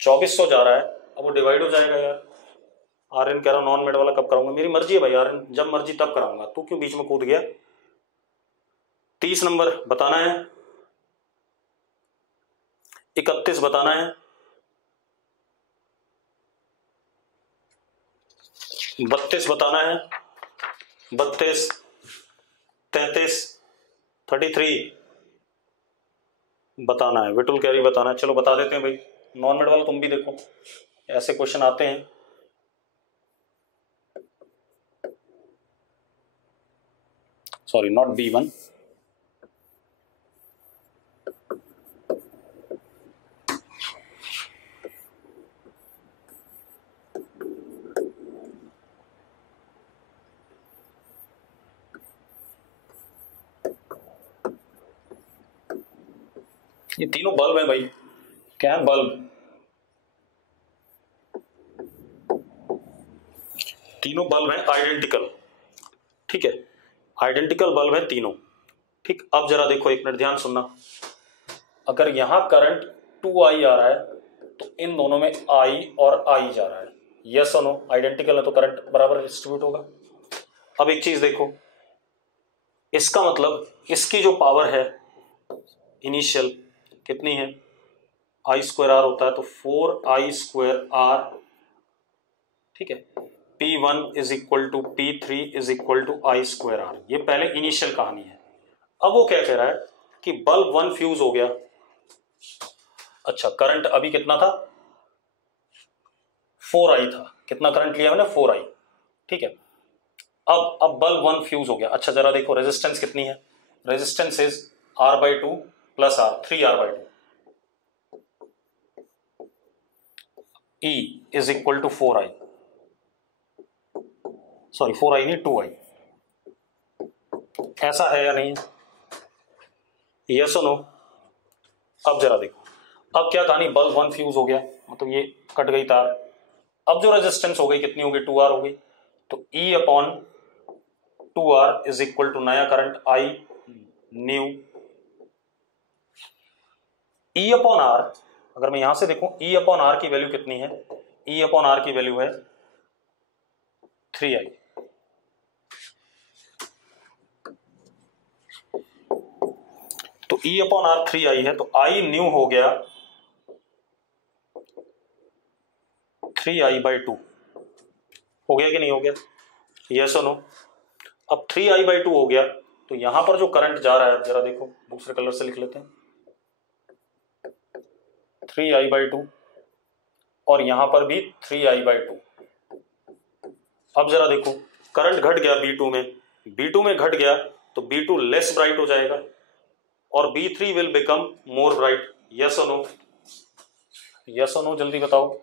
2400 जा रहा है। अब वो डिवाइड हो जाएगा यार। आर्यन कह रहा नॉन मेड वाला कब कराऊंगा, मेरी मर्जी है भाई आर्यन, जब मर्जी तब कराऊंगा, तू क्यों बीच में कूद गया। 30 नंबर बताना है, 31 बताना है, 32 बताना है, 32, 33, 33 बताना है। विटुल कैरी बताना है। चलो बता देते हैं भाई, नॉन मेड वाला तुम भी देखो, ऐसे क्वेश्चन आते हैं। सॉरी नॉट B1, ये तीनों बल्ब है भाई। क्या है बल्ब, तीनों बल्ब हैं आइडेंटिकल, ठीक है आइडेंटिकल बल्ब है तीनों। ठीक, अब जरा देखो एक मिनट ध्यान सुनना। अगर यहां करंट 2I आ रहा है तो इन दोनों में I और I जा रहा है, यस और नो। आइडेंटिकल है तो करंट बराबर डिस्ट्रीब्यूट होगा। अब एक चीज देखो, इसका मतलब इसकी जो पावर है इनिशियल कितनी है, I²R होता है, तो 4I²R, ठीक है। P1 = P3 = I²R। ये पहले इनिशियल कहानी है। अब वो क्या कह रहा है कि बल्ब 1 फ्यूज हो गया। अच्छा करंट अभी कितना था, 4I था। कितना करंट लिया मैंने, 4I, ठीक है। अब बल्ब 1 फ्यूज हो गया। अच्छा जरा देखो रेजिस्टेंस कितनी है, resistance is R/2 + R, 3R/2। E = 4I, sorry 4I नहीं 2I। ऐसा है या नहीं, यस और नो। अब जरा देखो, अब क्या कहानी, बल्ब 1 फ्यूज हो गया, मतलब ये कट गई तार, अब जो रेजिस्टेंस हो गई कितनी हो गई, 2R हो गई, तो E upon 2R is equal to नया current I new. E upon R, अगर मैं यहां से देखूं E अपॉन R की वैल्यू कितनी है, E अपॉन R की वैल्यू है 3I। तो E अपॉन R 3I है, तो I न्यू हो गया 3I/2। हो गया कि नहीं हो गया, यस और नो। अब 3I/2 हो गया, तो यहां पर जो करंट जा रहा है जरा देखो, दूसरे कलर से लिख लेते हैं, 3I/2 और यहां पर भी 3I/2। अब जरा देखो करंट घट गया B2 में, B2 में घट गया तो B2 लेस ब्राइट हो जाएगा और B3 will become more bright, yes और नो, यस और नो, जल्दी बताओ।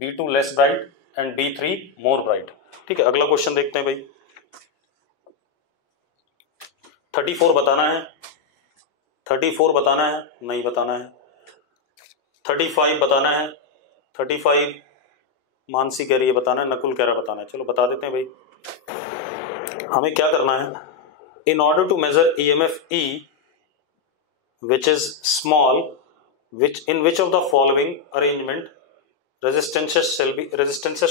B2 less bright and B3 more bright. ठीक है, अगला क्वेश्चन देखते हैं भाई। 34 बताना है, 34 बताना है, नहीं बताना है। 35 बताना है, 35 मानसी कह रही है बताना है, नकुल कह रहा है बताना है, चलो बता देते हैं भाई। हमें क्या करना है, in order to measure EMF E which is small, which in which of the following arrangement resistances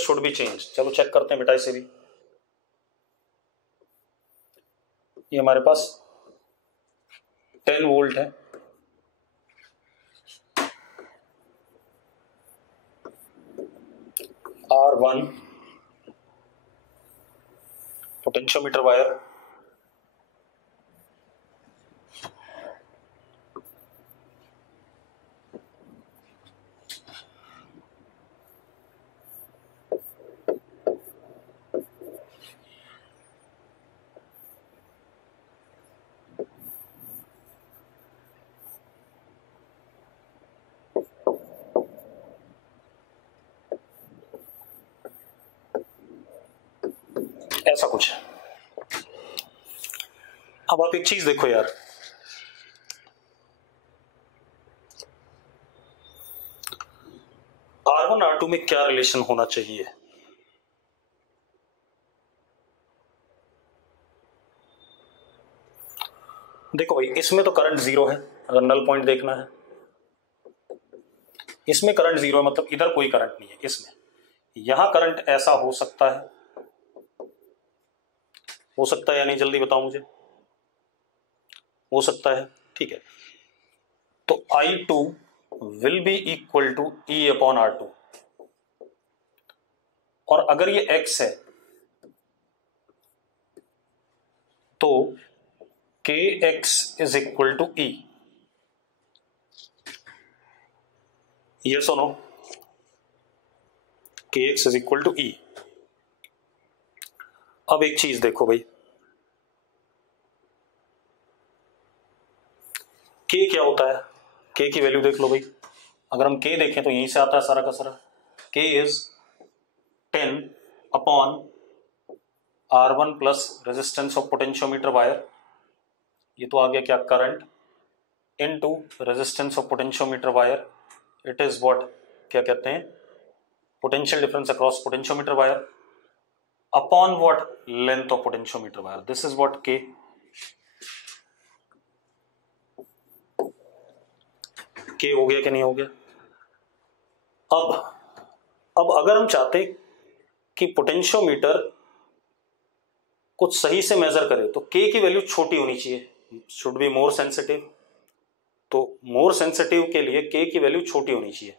should be changed। चलो चेक करते हैं बेटा इसे भी। ये हमारे पास 10 वोल्ट है, R1 पोटेंशियोमीटर वायर, ऐसा कुछ। अब आप एक चीज देखो यार, R1 R2 में क्या रिलेशन होना चाहिए। देखो भाई इसमें तो करंट जीरो है, अगर नल पॉइंट देखना है, इसमें करंट जीरो है, मतलब इधर कोई करंट नहीं है इसमें। यहां करंट ऐसा हो सकता है, हो सकता है या नहीं, जल्दी बताओ मुझे, हो सकता है, ठीक है। तो I2 will be equal to E upon R2, और अगर ये X है तो KX is equal to E, yes और no, KX is equal to E। अब एक चीज देखो भाई, K क्या होता है, K की वैल्यू देख लो भाई। अगर हम K देखें तो यहीं से आता है सारा का सारा, K is 10 upon R1 plus resistance of potentiometer wire, ये तो आ गया क्या, current into resistance of potentiometer wire, it is what, क्या कहते हैं, potential difference across potentiometer wire upon what, length of potentiometer wire, this is what K। K हो गया कि नहीं हो गया। अब अगर हम चाहते कि पोटेंशियोमीटर कुछ सही से मेजर करे तो K की वैल्यू छोटी होनी चाहिए, शुड बी मोर सेंसिटिव। तो मोर सेंसिटिव के लिए K की वैल्यू छोटी होनी चाहिए।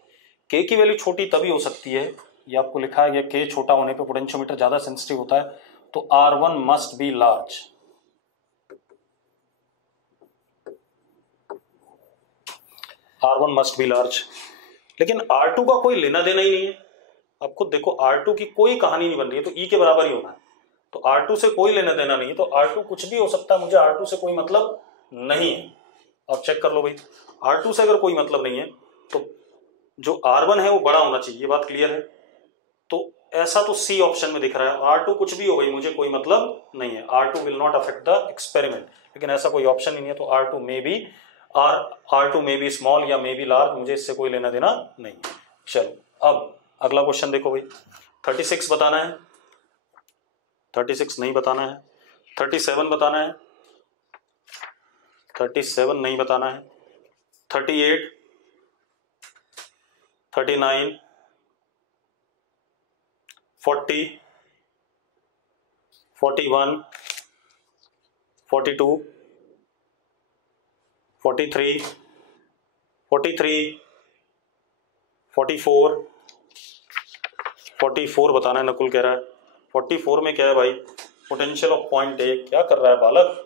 K की वैल्यू छोटी तभी हो सकती है, ये आपको लिखा है K छोटा होने पे पोटेंशियोमीटर ज्यादा सेंसिटिव होता है, तो R1 must be large. R1 must be large, लेकिन R2 का कोई लेना देना ही नहीं है। आप खुद देखो R2 की कोई कहानी नहीं बन रही है, तो E के बराबर ही होना है, तो R2 से कोई लेना देना नहीं है, तो R2 कुछ भी हो सकता है, मुझे R2 से कोई मतलब नहीं है। आप चेक कर लो भाई, R2 से अगर कोई मतलब नहीं है तो जो R1 है वो बड़ा होना चाहिए, ये बात क्लियर है। तो ऐसा तो C ऑप्शन में दिख रहा है, R2 कुछ भी हो भाई मुझे कोई मतलब नहीं है, R2 will not affect the experiment, लेकिन ऐसा कोई ऑप्शन ही नहीं है, तो R2 मे बी स्मॉल या मे बी लार्ज, मुझे इससे कोई लेना देना नहीं। चलो अब अगला क्वेश्चन देखो भाई, 36 बताना है, 36 नहीं बताना है, 37 बताना है, 37 नहीं बताना है, 38, 39, 40, 41, 42, 43, 43, 44, 44 बताना है, नकुल कह रहा है। 44 में क्या है भाई, पोटेंशियल ऑफ पॉइंट ए। क्या कर रहा है बालक?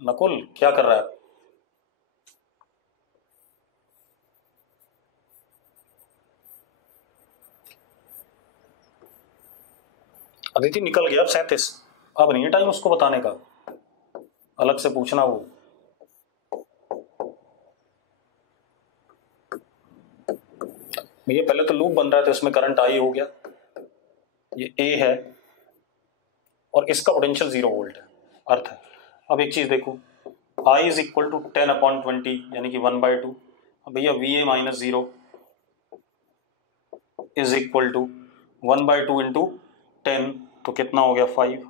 नकुल क्या कर रहा है? अदिति निकल गया अब 37, अब नहीं है टाइम उसको बताने का, अलग से पूछना वो। ये पहले तो लूप बन रहा था, इसमें करंट आई हो गया, ये ए है और इसका पोटेंशियल 0 वोल्ट है, अर्थ है। अब एक चीज देखो, I इज इक्वल टू 10/20 यानी कि 1/2। अब भैया VA minus 0 is equal to 1/2 into 10, तो कितना हो गया 5।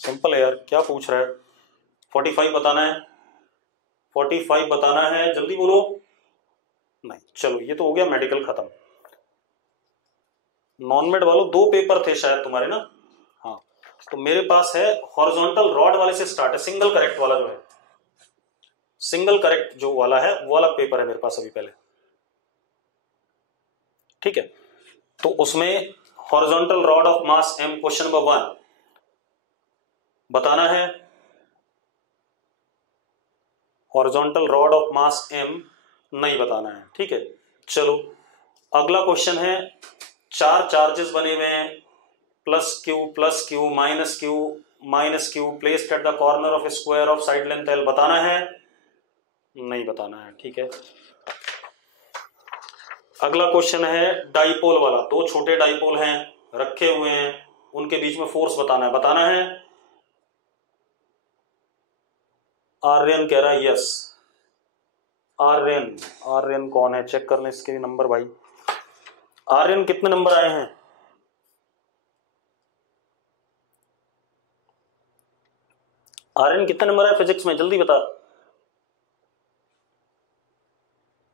सिंपल है यार, क्या पूछ रहा है? 45 बताना है, 45 बताना है, जल्दी बोलो। नहीं, चलो ये तो हो गया मेडिकल खत्म। नॉन मेड वालों 2 पेपर थे शायद तुम्हारे ना, हाँ, तो मेरे पास है हॉरिजॉन्टल रॉड वाले से स्टार्ट है, सिंगल करेक्ट वाला जो है, सिंगल करेक्ट जो वाला है वो वाला पेपर है मेरे पास अभी पहले, ठीक है। तो उसमें horizontal rod of mass m question number 1 बताना है, horizontal rod of mass m नहीं बताना है, ठीक है। चलो अगला क्वेश्चन है, 4 चार्जेस बने हुए हैं, plus Q minus Q placed at the corner of square of side length l, बताना है, नहीं बताना है, ठीक है। अगला क्वेश्चन है डाइपोल वाला, 2 छोटे डाइपोल हैं रखे हुए हैं, उनके बीच में फोर्स बताना है, बताना है। आर्यन कह रहा है यस, आर्यन कौन है, चेक कर लें इसके नंबर भाई। आर्यन कितने नंबर आए हैं? आर्यन कितने नंबर आए फिजिक्स में, जल्दी बता।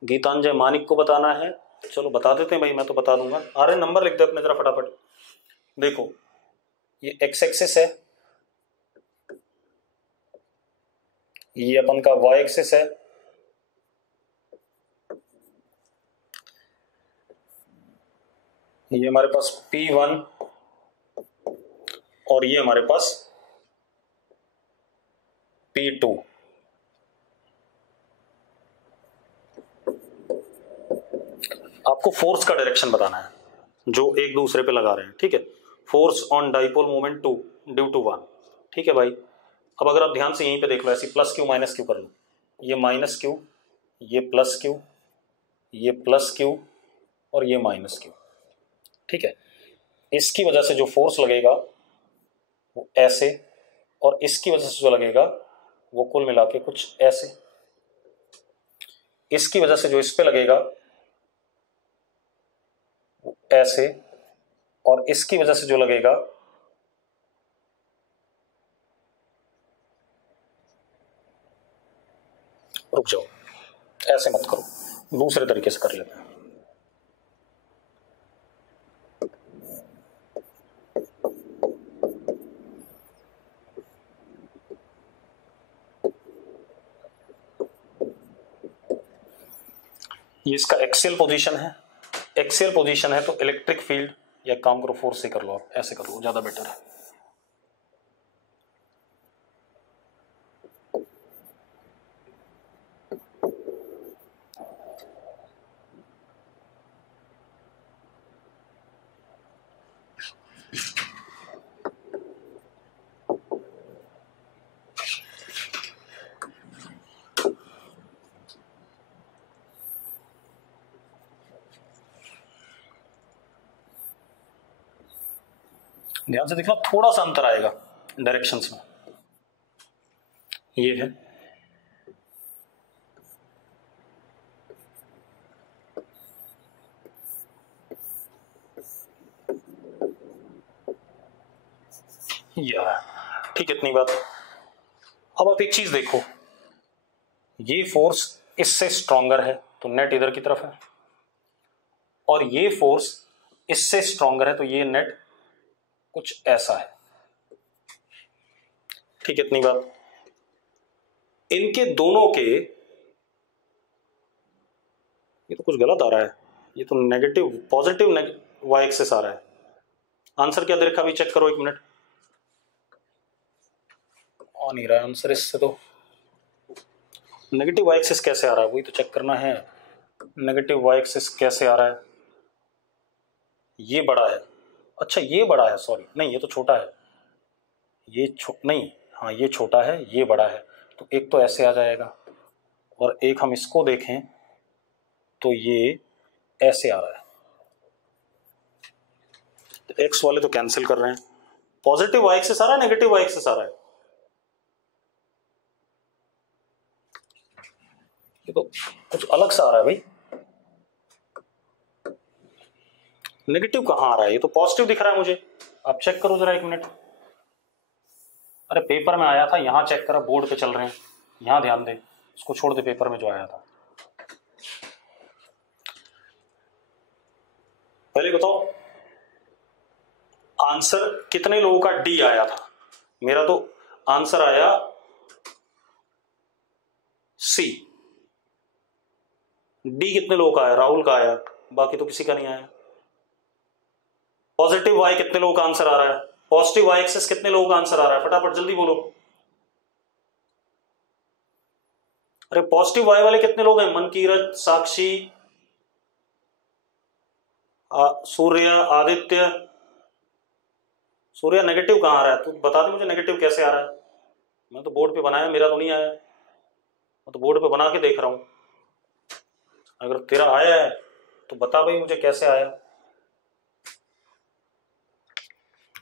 गीतांजय मानिक को बताना है, चलो बता देते हैं भाई, मैं तो बता दूंगा। आर्यन नंबर लिख दे अपने जरा फटाफट। देखो ये एक्स एक्सिस है, ये अपन का वाई एक्सिस है, ये हमारे पास P1 और ये हमारे पास P2। आपको फोर्स का डायरेक्शन बताना है जो एक दूसरे पे लगा रहे हैं, ठीक है। Force on dipole moment 2 due to 1, ठीक है भाई। अब अगर आप ध्यान से यहीं पे देख लो, ऐसी प्लस क्यू माइनस क्यू कर लो, ये माइनस क्यू, ये प्लस क्यू, ये प्लस क्यू और ये माइनस क्यू, ठीक है। इसकी वजह से जो फोर्स लगेगा वो ऐसे, और इसकी वजह से जो लगेगा वो कुल मिला के कुछ ऐसे, इसकी वजह से जो इस पे लगेगा वो ऐसे, और इसकी वजह से जो लगेगा रुक जाओ, ऐसे मत करो, दूसरे तरीके से कर लेते हैं। ये इसका एक्सियल पोजीशन है, एक्सियल पोजीशन है तो इलेक्ट्रिक फील्ड, या काम करो फोर्स से कर लो, आप ऐसे कर लो, ज्यादा बेटर है। ध्यान से देखना, थोड़ा सा अंतर आएगा डायरेक्शंस में, ये है या ठीक है, इतनी बात। अब आप एक चीज देखो, ये फोर्स इससे स्ट्रॉन्गर है तो नेट इधर की तरफ है, और ये फोर्स इससे स्ट्रॉन्गर है तो ये नेट कुछ ऐसा है। ठीक है, इतनी बात। इनके दोनों के, ये तो कुछ गलत आ रहा है, ये तो नेगेटिव पॉजिटिव वाई एक्सिस आ रहा है। आंसर क्या दे रखा अभी चेक करो, एक मिनट। आ नहीं रहा है आंसर इससे, तो नेगेटिव वाई एक्सिस कैसे आ रहा है वही तो चेक करना है। नेगेटिव वाई एक्सिस कैसे आ रहा है? ये बड़ा है, अच्छा ये बड़ा है, सॉरी नहीं ये तो छोटा है, ये नहीं हाँ ये छोटा है, ये बड़ा है, तो एक तो ऐसे आ जाएगा, और एक हम इसको देखें तो ये ऐसे आ रहा है। तो एक्स वाले तो कैंसिल कर रहे हैं। पॉजिटिव वाई एक्सिस आ रहा है, नेगेटिव वाई एक्सिस आ रहा है? ये तो कुछ अलग सा आ रहा है भाई। नेगेटिव कहां आ रहा है? ये तो पॉजिटिव दिख रहा है मुझे। आप चेक करो जरा एक मिनट। अरे पेपर में आया था, यहां चेक करा, बोर्ड पे चल रहे हैं, यहां ध्यान दे, इसको छोड़ दे, पेपर में जो आया था। पहले बताओ आंसर कितने लोगों का डी आया था? मेरा तो आंसर आया सी। डी कितने लोगों का आया? राहुल का आया, बाकी तो किसी का नहीं आया। पॉजिटिव वाई कितने लोगों का आंसर आ रहा है? पॉजिटिव वाई एक्सिस कितने लोगों का आंसर आ रहा है? फटाफट जल्दी बोलो। अरे पॉजिटिव वाई वाले कितने लोग हैं? मनकीरत, साक्षी, सूर्य, आदित्य। सूर्य नेगेटिव कहां आ रहा है? तू बता दे मुझे नेगेटिव कैसे आ रहा है। मैं तो बोर्ड पे बनाया, मेरा तो नहीं आया, मैं तो बोर्ड पे बना के देख रहा हूं। अगर तेरा आया है तो बता भाई मुझे कैसे आया।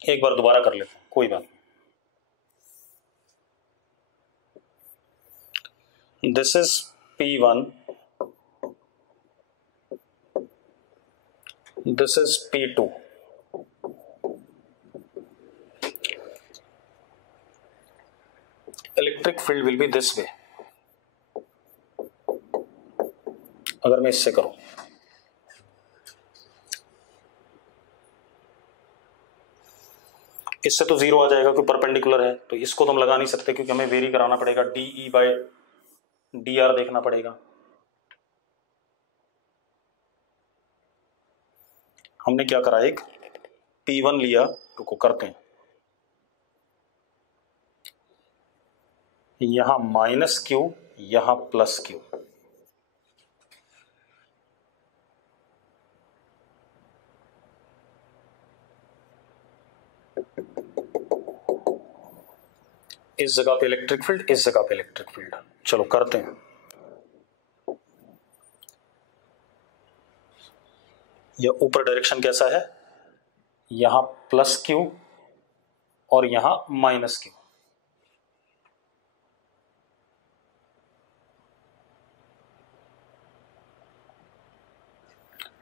एक बार दोबारा कर लेते हैं, कोई बात नहीं। This is P1, this is P2. Electric field will be this way. अगर मैं इससे करूं, इससे तो जीरो आ जाएगा क्योंकि परपेंडिकुलर है, तो इसको तो हम लगा नहीं सकते क्योंकि हमें वेरी कराना पड़ेगा, DE बाय DR देखना पड़ेगा। हमने क्या करा, एक P1 लिया, रुको करते हैं, यहां -Q, यहां +Q। इस जगह पे इलेक्ट्रिक फील्ड, इस जगह पे इलेक्ट्रिक फील्ड। चलो करते हैं। यह ऊपर डायरेक्शन कैसा है? यहां +Q और यहां -Q।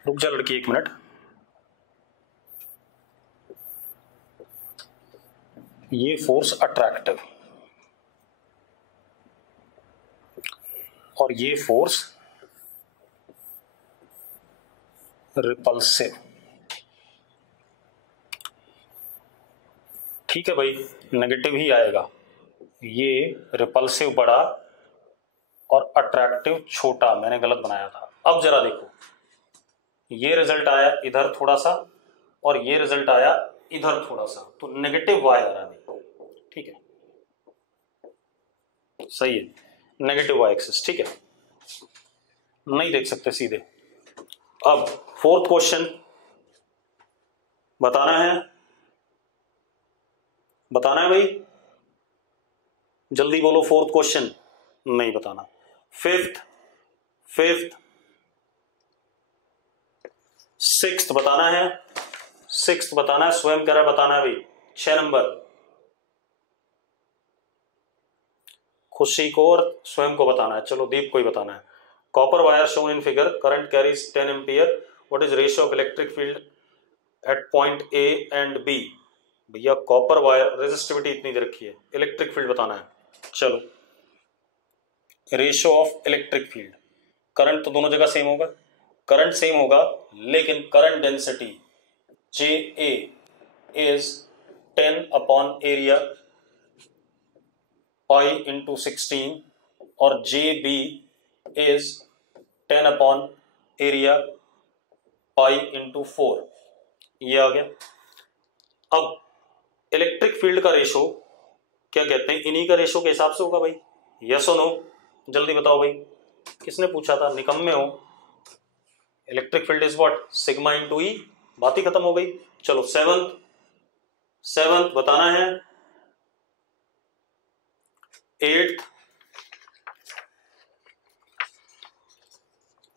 रुक जा लड़की एक मिनट। ये फोर्स अट्रैक्टिव और ये फोर्स रिपल्सिव। ठीक है भाई, नेगेटिव ही आएगा। ये रिपल्सिव बड़ा और अट्रैक्टिव छोटा, मैंने गलत बनाया था। अब जरा देखो, ये रिजल्ट आया इधर थोड़ा सा और ये रिजल्ट आया इधर थोड़ा सा, तो नेगेटिव वाई आ रहा है। ठीक है, सही है, नेगेटिव वाई एक्सिस। ठीक है, नहीं देख सकते सीधे। अब फोर्थ क्वेश्चन बताना है, बताना है भाई, जल्दी बोलो। फोर्थ क्वेश्चन नहीं बताना। फिफ्थ, सिक्स्थ बताना है, सिक्स्थ बताना है, स्वयं कह रहा बताना है भाई। 6 नंबर खुशी को और स्वयं को बताना है। चलो दीप को ही बताना है। Copper wire shown in figure, current carries 10 ampere, what is ratio of electric field at point A and B? भैया कॉपर वायर रेजिस्टिविटी इतनी दे रखी है, इलेक्ट्रिक फील्ड बताना है। चलो ratio of electric field, current तो दोनों जगह सेम होगा, करंट सेम होगा, लेकिन current density J A is 10 upon area pi into 16 और J B is 10 upon area pi into 4, ये आ गया। अब इलेक्ट्रिक फील्ड का रेशो क्या कहते हैं, इन्हीं का रेशो के हिसाब से होगा भाई, यस और नो, जल्दी बताओ भाई, किसने पूछा था, निकम्मे हो। Electric field is what, sigma into E, बात ही खत्म हो गई। चलो सेवंथ बताना है, 8th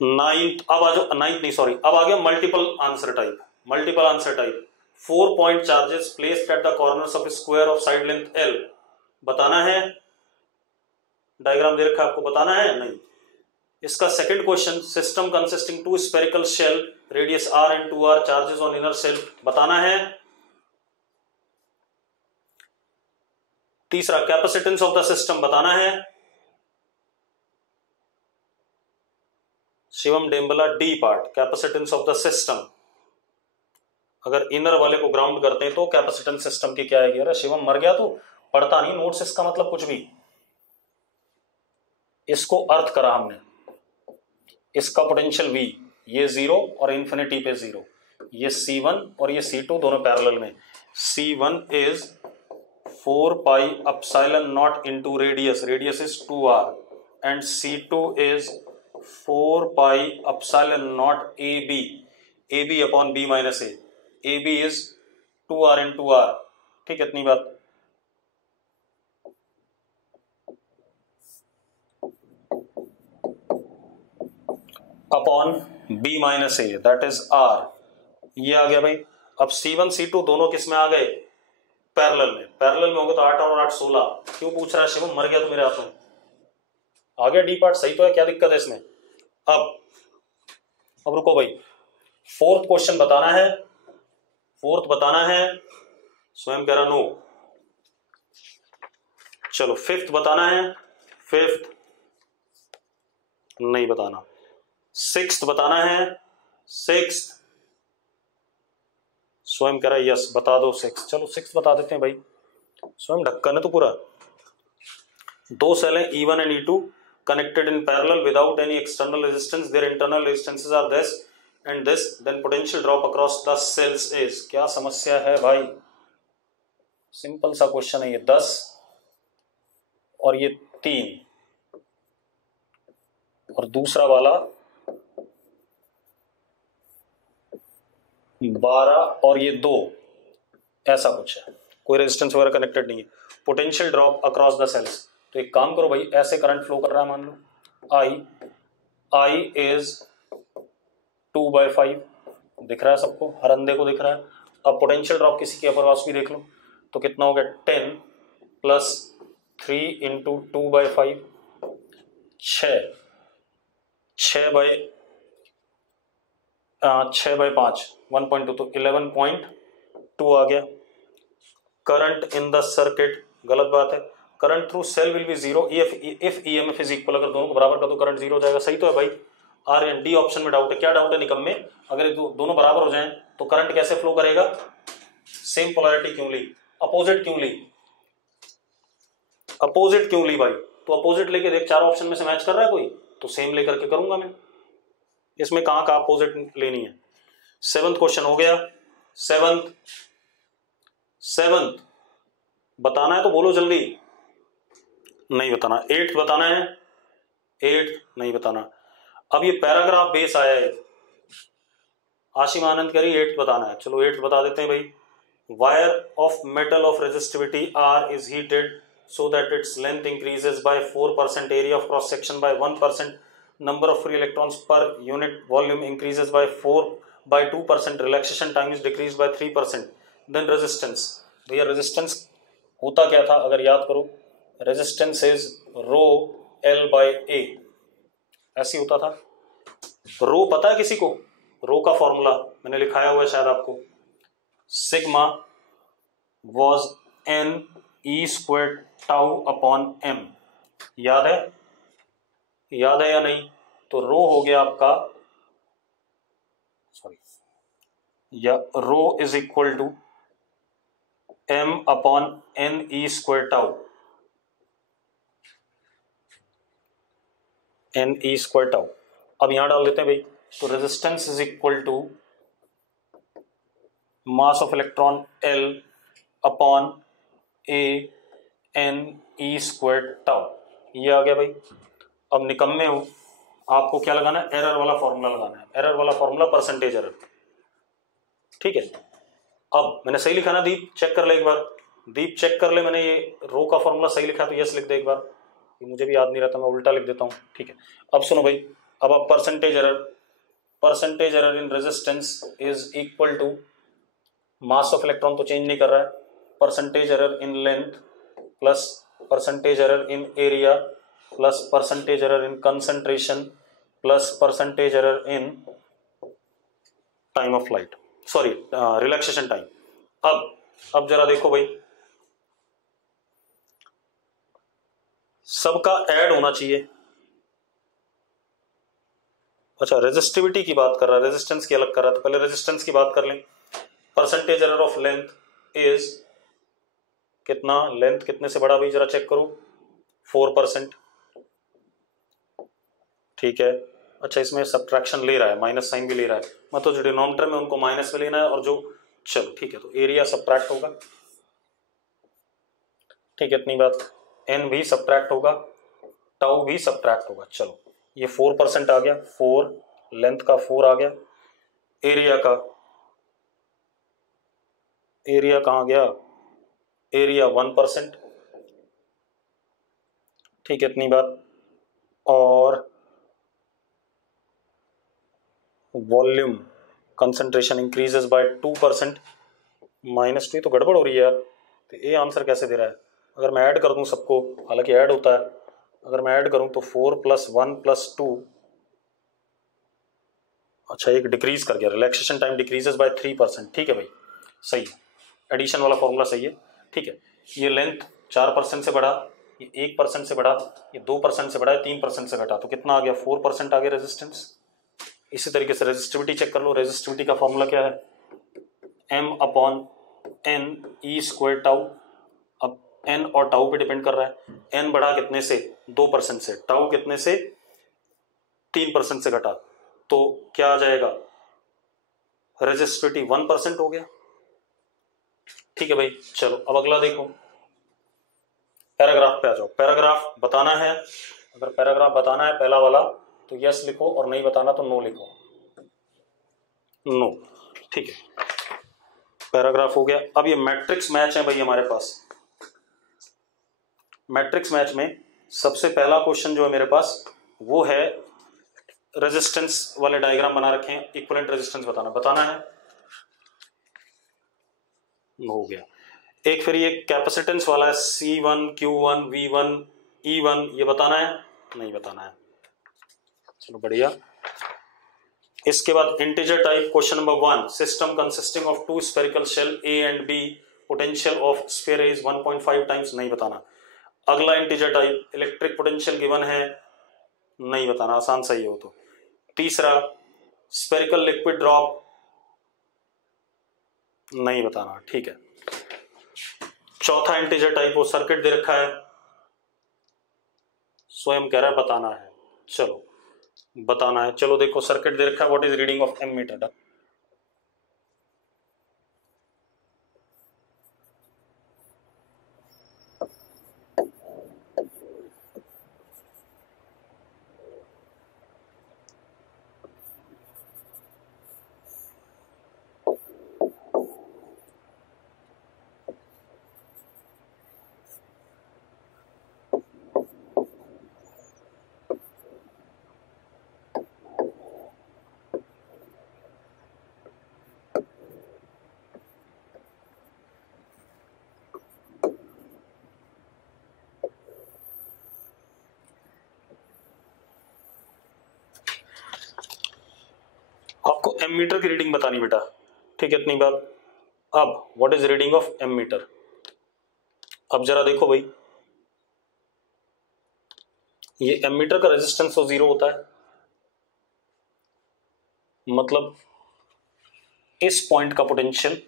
9th, अब आ जाओ 9th नहीं सॉरी, अब आ गया multiple answer type. 4 point charges placed at the corners of square of side length L, बताना है, डायग्राम दे रखा है आपको, बताना है नहीं। इसका second question, system consisting 2 spherical shell radius r and 2r charges on inner shell, बताना है। तीसरा कैपेसिटेंस ऑफ द सिस्टम बताना है। Shivam Dembla D part, capacitance of the system, अगर इनर वाले को ग्राउंड करते हैं तो कैपेसिटेंस सिस्टम की क्या आएगी। अरे शिवम मर गया तू, पढ़ता नहीं नोट्स, इसका मतलब कुछ भी। इसको अर्थ करा हमने, इसका पोटेंशियल V, ये 0 और इंफिनिटी पे 0, ये C1 और ये C2 दोनों पैरेलल में। C1 is 4 pi epsilon not into radius is 2r, and C2 is 4 pi epsilon not AB upon B minus A, AB is 2r into r, ठीक है, इतनी बात। Upon B minus A, that is R, ये आ गया भाई। अब C1 C2 दोनों किस में आ गए, पैरेलल में होंगे तो 8 और 8 16। क्यों पूछ रहा है शिवम, मर गया तो मेरे हाथ में, आ गया डी पार्ट, सही तो है, क्या दिक्कत है इसमें। अब रुको भाई, फोर्थ क्वेश्चन बताना है, स्वयं कह रहा नो। चलो फिफ्थ बताना है, फिफ्थ नहीं बताना। सिक्स्थ बताना है, सिक्स्थ स्वयं कह रहा है यस बता दो सिक्स। चलो सिक्स बता देते हैं भाई, स्वयं ढक्कन है तो पूरा। 2 सेल हैं E1 and E2 connected in parallel without any external resistance, their internal resistances are this and this, then potential drop across the cells is, क्या समस्या है भाई, सिंपल सा क्वेश्चन है ये। 10 और ये 3 और दूसरा वाला 12 और ये 2, ऐसा कुछ है, कोई रेजिस्टेंस वगैरह कनेक्टेड नहीं है। Potential drop across the cells, तो एक काम करो भाई, ऐसे करंट फ्लो कर रहा है मान लो, I इज 2/5, दिख रहा है सबको, हर अंधे को दिख रहा है। अब पोटेंशियल ड्रॉप किसी की अपर वास्पी देख लो तो कितना हो गया, 10 प्लस 3 इंटू 2/5, 6/5 1.2, तो 11.2 आ गया। करंट इन द सर्किट, गलत बात है, current through cell will be 0 if EMF is equal, अगर दोनों को बराबर कर दो करंट 0 हो जाएगा, सही तो है भाई। आर एंड डी ऑप्शन में डाउट है, क्या डाउट है निकम में, अगर दोनों बराबर हो जाएं तो करंट कैसे फ्लो करेगा, सेम पोलैरिटी क्यों ली, अपोजिट क्यों ली भाई, तो अपोजिट लेके देख, 4 ऑप्शन में से मैच कर रहा है कोई, तो सेम लेकर के करूंगा मैं, इसमें कहां का अपोजिट लेनी है। 7th क्वेश्चन हो गया, 7th बताना है तो बोलो जल्दी, नहीं बताना। 8th बताना है, 8th नहीं बताना। अब ये पैराग्राफ बेस आया है, आशिम आनंद करी 8th बताना है, चलो 8th बता देते हैं भाई। Wire of metal of resistivity R is heated so that its length increases by 4%, area of cross section by 1%, number of free electrons per unit volume increases by 2%, relaxation time is decreased by 3%, then resistance। भैया resistance होता क्या था, अगर याद करो, resistance is rho L by A, ऐसी होता था। रो पता है किसी को, रो का फॉर्मूला मैंने लिखाया हुआ है शायद आपको, sigma was n E square tau upon m. याद है, याद है या नहीं? तो रो हो गया आपका, सॉरी, या rho is equal to M upon N E square tau, N E square tau. अब यहां डाल देते हैं भाई, तो resistance is equal to mass of electron L upon A N E square tau. ये आ गया भाई। अब निकम्मे हो, आपको क्या लगाना है? एरर वाला फॉर्मूला लगाना है। एरर वाला फॉर्मूला परसेंटेज एरर, ठीक है। अब मैंने सही लिखा ना दीप? चेक कर ले एक बार, दीप चेक कर ले, मैंने ये रो का फॉर्मूला सही लिखा तो यस लिख दे एक बार, मुझे भी याद नहीं रहता, मैं उल्टा लिख देता हूँ, ठीक है। अब सुनो भाई, अब आप percentage error in resistance is equal to mass of electron तो चेंज नहीं कर रहा है, percentage error in length plus percentage error in area plus percentage error in concentration plus percentage error in time of flight, sorry relaxation time. अब जरा देखो भाई, सबका ऐड होना चाहिए। अच्छा, रेजिस्टिविटी की बात कर रहा है, रेजिस्टेंस की अलग कर रहा है, तो पहले रेजिस्टेंस की बात कर लें। Percentage error of length is कितना? लेंथ कितने से बड़ा भाई, जरा चेक करो, 4%, ठीक है। अच्छा, इसमें सब्ट्रैक्शन ले रहा है, माइनस साइन भी ले रहा है, मतलब जो डिनोमिनेटर में उनको माइनस में लेना है, और जो, चलो ठीक है, तो एरिया सब्ट्रैक्ट होगा, ठीक है, इतनी बात। एन भी सब्ट्रैक्ट होगा, टाउ भी सब्ट्रैक्ट होगा। चलो, ये 4% आ गया, 4 लेंथ का 4 आ गया, एरिया कहाँ गया? एरिया 1%, ठीक है, इतनी बात। और वॉल्यूम कंसंट्रेशन इंक्रीजेस बाय 2%, -2, तो गड़बड़ हो रही है यार, तो ये आंसर कैसे दे रहा है? अगर मैं ऐड कर दूं सबको, हालांकि ऐड होता है, अगर मैं ऐड करूं तो 4 + 1 + 2, अच्छा एक डिक्रीज कर गया, रिलैक्सेशन टाइम डिक्रीजेस बाय 3%, ठीक है भाई, सही है, एडिशन वाला फॉर्मूला सही है, ठीक है। ये लेंथ 4% से बढ़ा, ये 1% से बढ़ा, ये 2% से बढ़ा, 3% से घटा, तो कितना आ गया? 4% आ गया रेजिस्टेंस। इसी तरीके से रेजिस्टिविटी चेक कर लो, रेजिस्टिविटी का फॉर्मूला क्या है? m upon N E square tau. अब n और टाउ पे डिपेंड कर रहा है, n बढ़ा कितने से? 2% से, टाउ कितने से? 3% से घटा, तो क्या आ जाएगा? रेजिस्टिविटी 1% हो गया, ठीक है भाई। चलो, अब अगला देखो, पैराग्राफ पे आ जाओ। पैराग्राफ बताना है, अगर पैराग्राफ बताना है पहला वाला तो यस लिखो, और नहीं बताना तो नो लिखो, नो, ठीक है। पैराग्राफ हो गया। अब ये मैट्रिक्स मैच है भाई हमारे पास। मैट्रिक्स मैच में सबसे पहला क्वेश्चन जो है मेरे पास वो है, रेजिस्टेंस वाले डायग्राम बना रखे हैं, इक्विवेलेंट रेजिस्टेंस बताना है, हो गया। एक फिर ये कैपेसिटेंस वाला है, C1 Q1 V1 E1, ये बताना है, नहीं बताना है, चलो बढ़िया। इसके बाद integer type question number 1, system consisting of 2 spherical shell A and B, potential of sphere is 1.5 times, नहीं बताना। अगला integer type, electric potential given है, नहीं बताना, आसान सही हो तो। तीसरा, स्फेरिकल लिक्विड ड्रॉप, नहीं बताना, ठीक है। चौथा इंटीजर टाइप, वो सर्किट दे रखा है, स्वयं कह रहा है बताना है, चलो बताना है। चलो देखो, सर्किट दे रखा है, what is reading of ammeter, आपको एमीटर की रीडिंग बतानी बेटा, ठीक है, इतनी बात। अब what is reading of ammeter? अब जरा देखो भाई, ये एमीटर का रेजिस्टेंस तो 0 होता है, मतलब इस पॉइंट का पोटेंशियल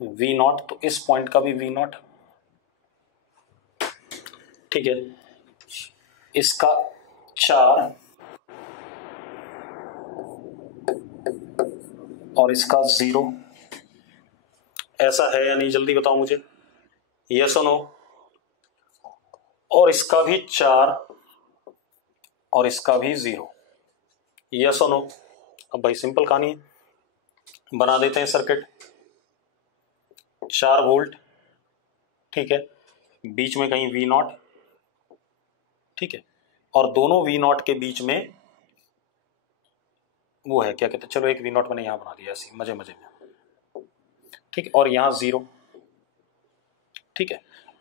V0, तो इस पॉइंट का भी V0, ठीक है। इसका 4 और इसका 0, ऐसा है या नहीं जल्दी बताओ मुझे, यस और नो? और इसका भी 4 और इसका भी 0, यस और नो? अब भाई सिंपल कहानी है, बना देते हैं सर्किट। 4 वोल्ट, ठीक है, बीच में कहीं V0, ठीक है, और दोनों V0 के बीच में वो है क्या कहते हैं, चलो एक V0 मैंने यहां बना दिया ऐसे मजे मजे में, ठीक है, और यहां 0, ठीक है।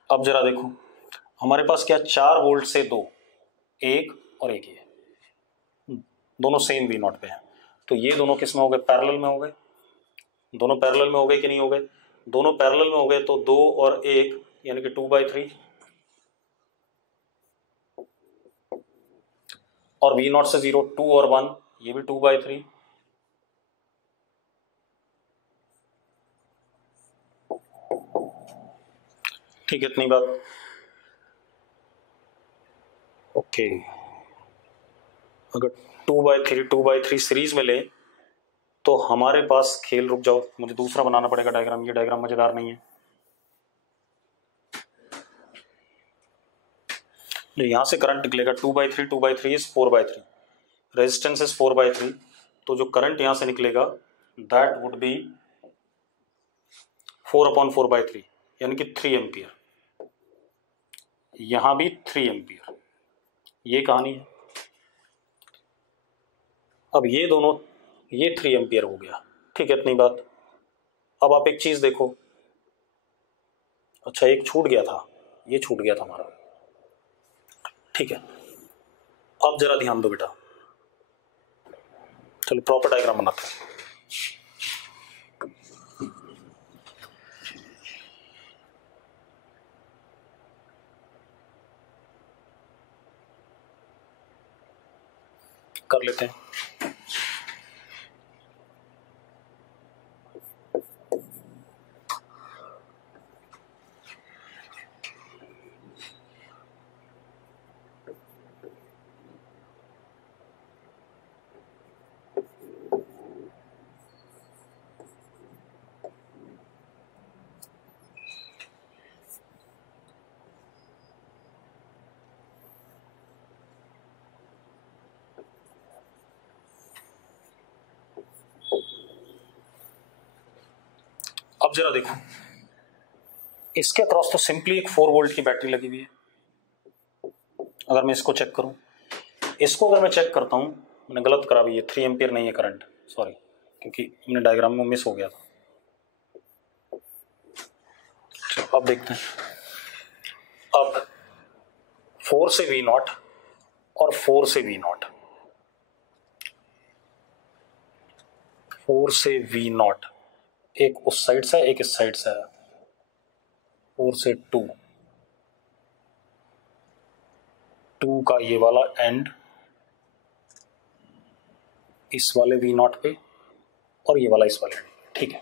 अब जरा देखो हमारे पास क्या 4 वोल्ट से 2, 1 और 1 ये दोनों सेम V0 पे हैं, तो ये दोनों किस में हो गए, पैरेलल में हो गए। दोनों पैरेलल में हो गए कि नहीं हो गए? दोनों पैरेलल में हो गए, तो 2 और 1 यानी कि 2/3, और V0 से 0 2 और 1 ये भी 2/3, ठीक है, इतनी बात, ओके। अगर 2/3 सीरीज में ले तो हमारे पास खेल, रुक जाओ मुझे दूसरा बनाना पड़ेगा डायग्राम, ये डायग्राम मजेदार नहीं है। जो यहां से करंट निकलेगा 2/3 इज 4/3, रेजिस्टेंस इज 4/3, तो जो करंट यहां से निकलेगा दैट वुड बी 4/4/3 यानी कि 3 एम्पियर, यहां भी 3 एम्पियर, ये कहानी है। अब ये दोनों, ये 3 एम्पियर हो गया, ठीक है, इतनी बात। अब आप एक चीज देखो, अच्छा एक छूट गया था, ये छूट गया था हमारा, ठीक है। अब जरा ध्यान दो बेटा, चलो प्रॉपर डायग्राम बनाते हैं। कर लेते हैं। अब जरा देखो, इसके अक्रॉस तो सिंपली एक 4 वोल्ट की बैटरी लगी हुई है। अगर मैं इसको चेक करूं, इसको अगर मैं चेक करता हूं, मैंने गलत करा भी, ये 3 एम्पियर नहीं है करंट, सॉरी, क्योंकि हमने डायग्राम में मिस हो गया था। अब देखते हैं, अब 4 से V0 और 4 से V0, 4 से V0, एक उस साइड से एक इस साइड से है, 4 से 2 का ये वाला एंड इस वाले V0 पे और ये वाला इस वाले एंड, ठीक है।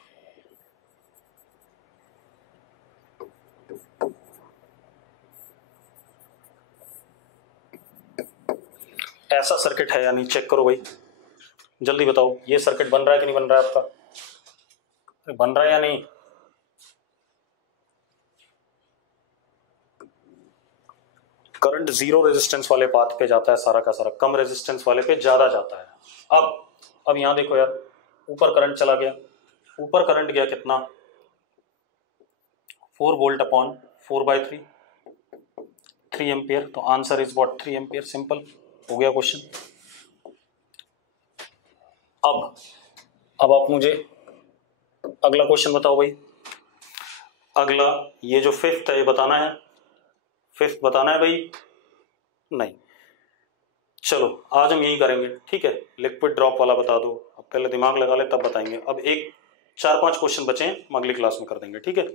ऐसा सर्किट है या नहीं, चेक करो भाई, जल्दी बताओ, ये सर्किट बन रहा है कि नहीं बन रहा है आपका? बन रहा है या नहीं? करंट 0 रेजिस्टेंस वाले पाथ पे जाता है सारा का सारा, कम रेजिस्टेंस वाले पे ज्यादा जाता है। अब यहां देखो यार, ऊपर करंट चला गया, ऊपर करंट गया कितना, 4 वोल्ट अपॉन 4/3, 3 एम्पियर, तो answer is what, 3 ampere, simple हो गया क्वेश्चन। अब आप मुझे अगला क्वेश्चन बताओ भाई। अगला ये जो 5th है ये बताना है, 5th बताना है भाई, नहीं, चलो आज हम यही करेंगे, ठीक है। लिक्विड ड्रॉप वाला बता दो, अब पहले दिमाग लगा ले तब बताएंगे। अब एक 4-5 क्वेश्चन बचे हैं, हम अगली क्लास में कर देंगे, ठीक है।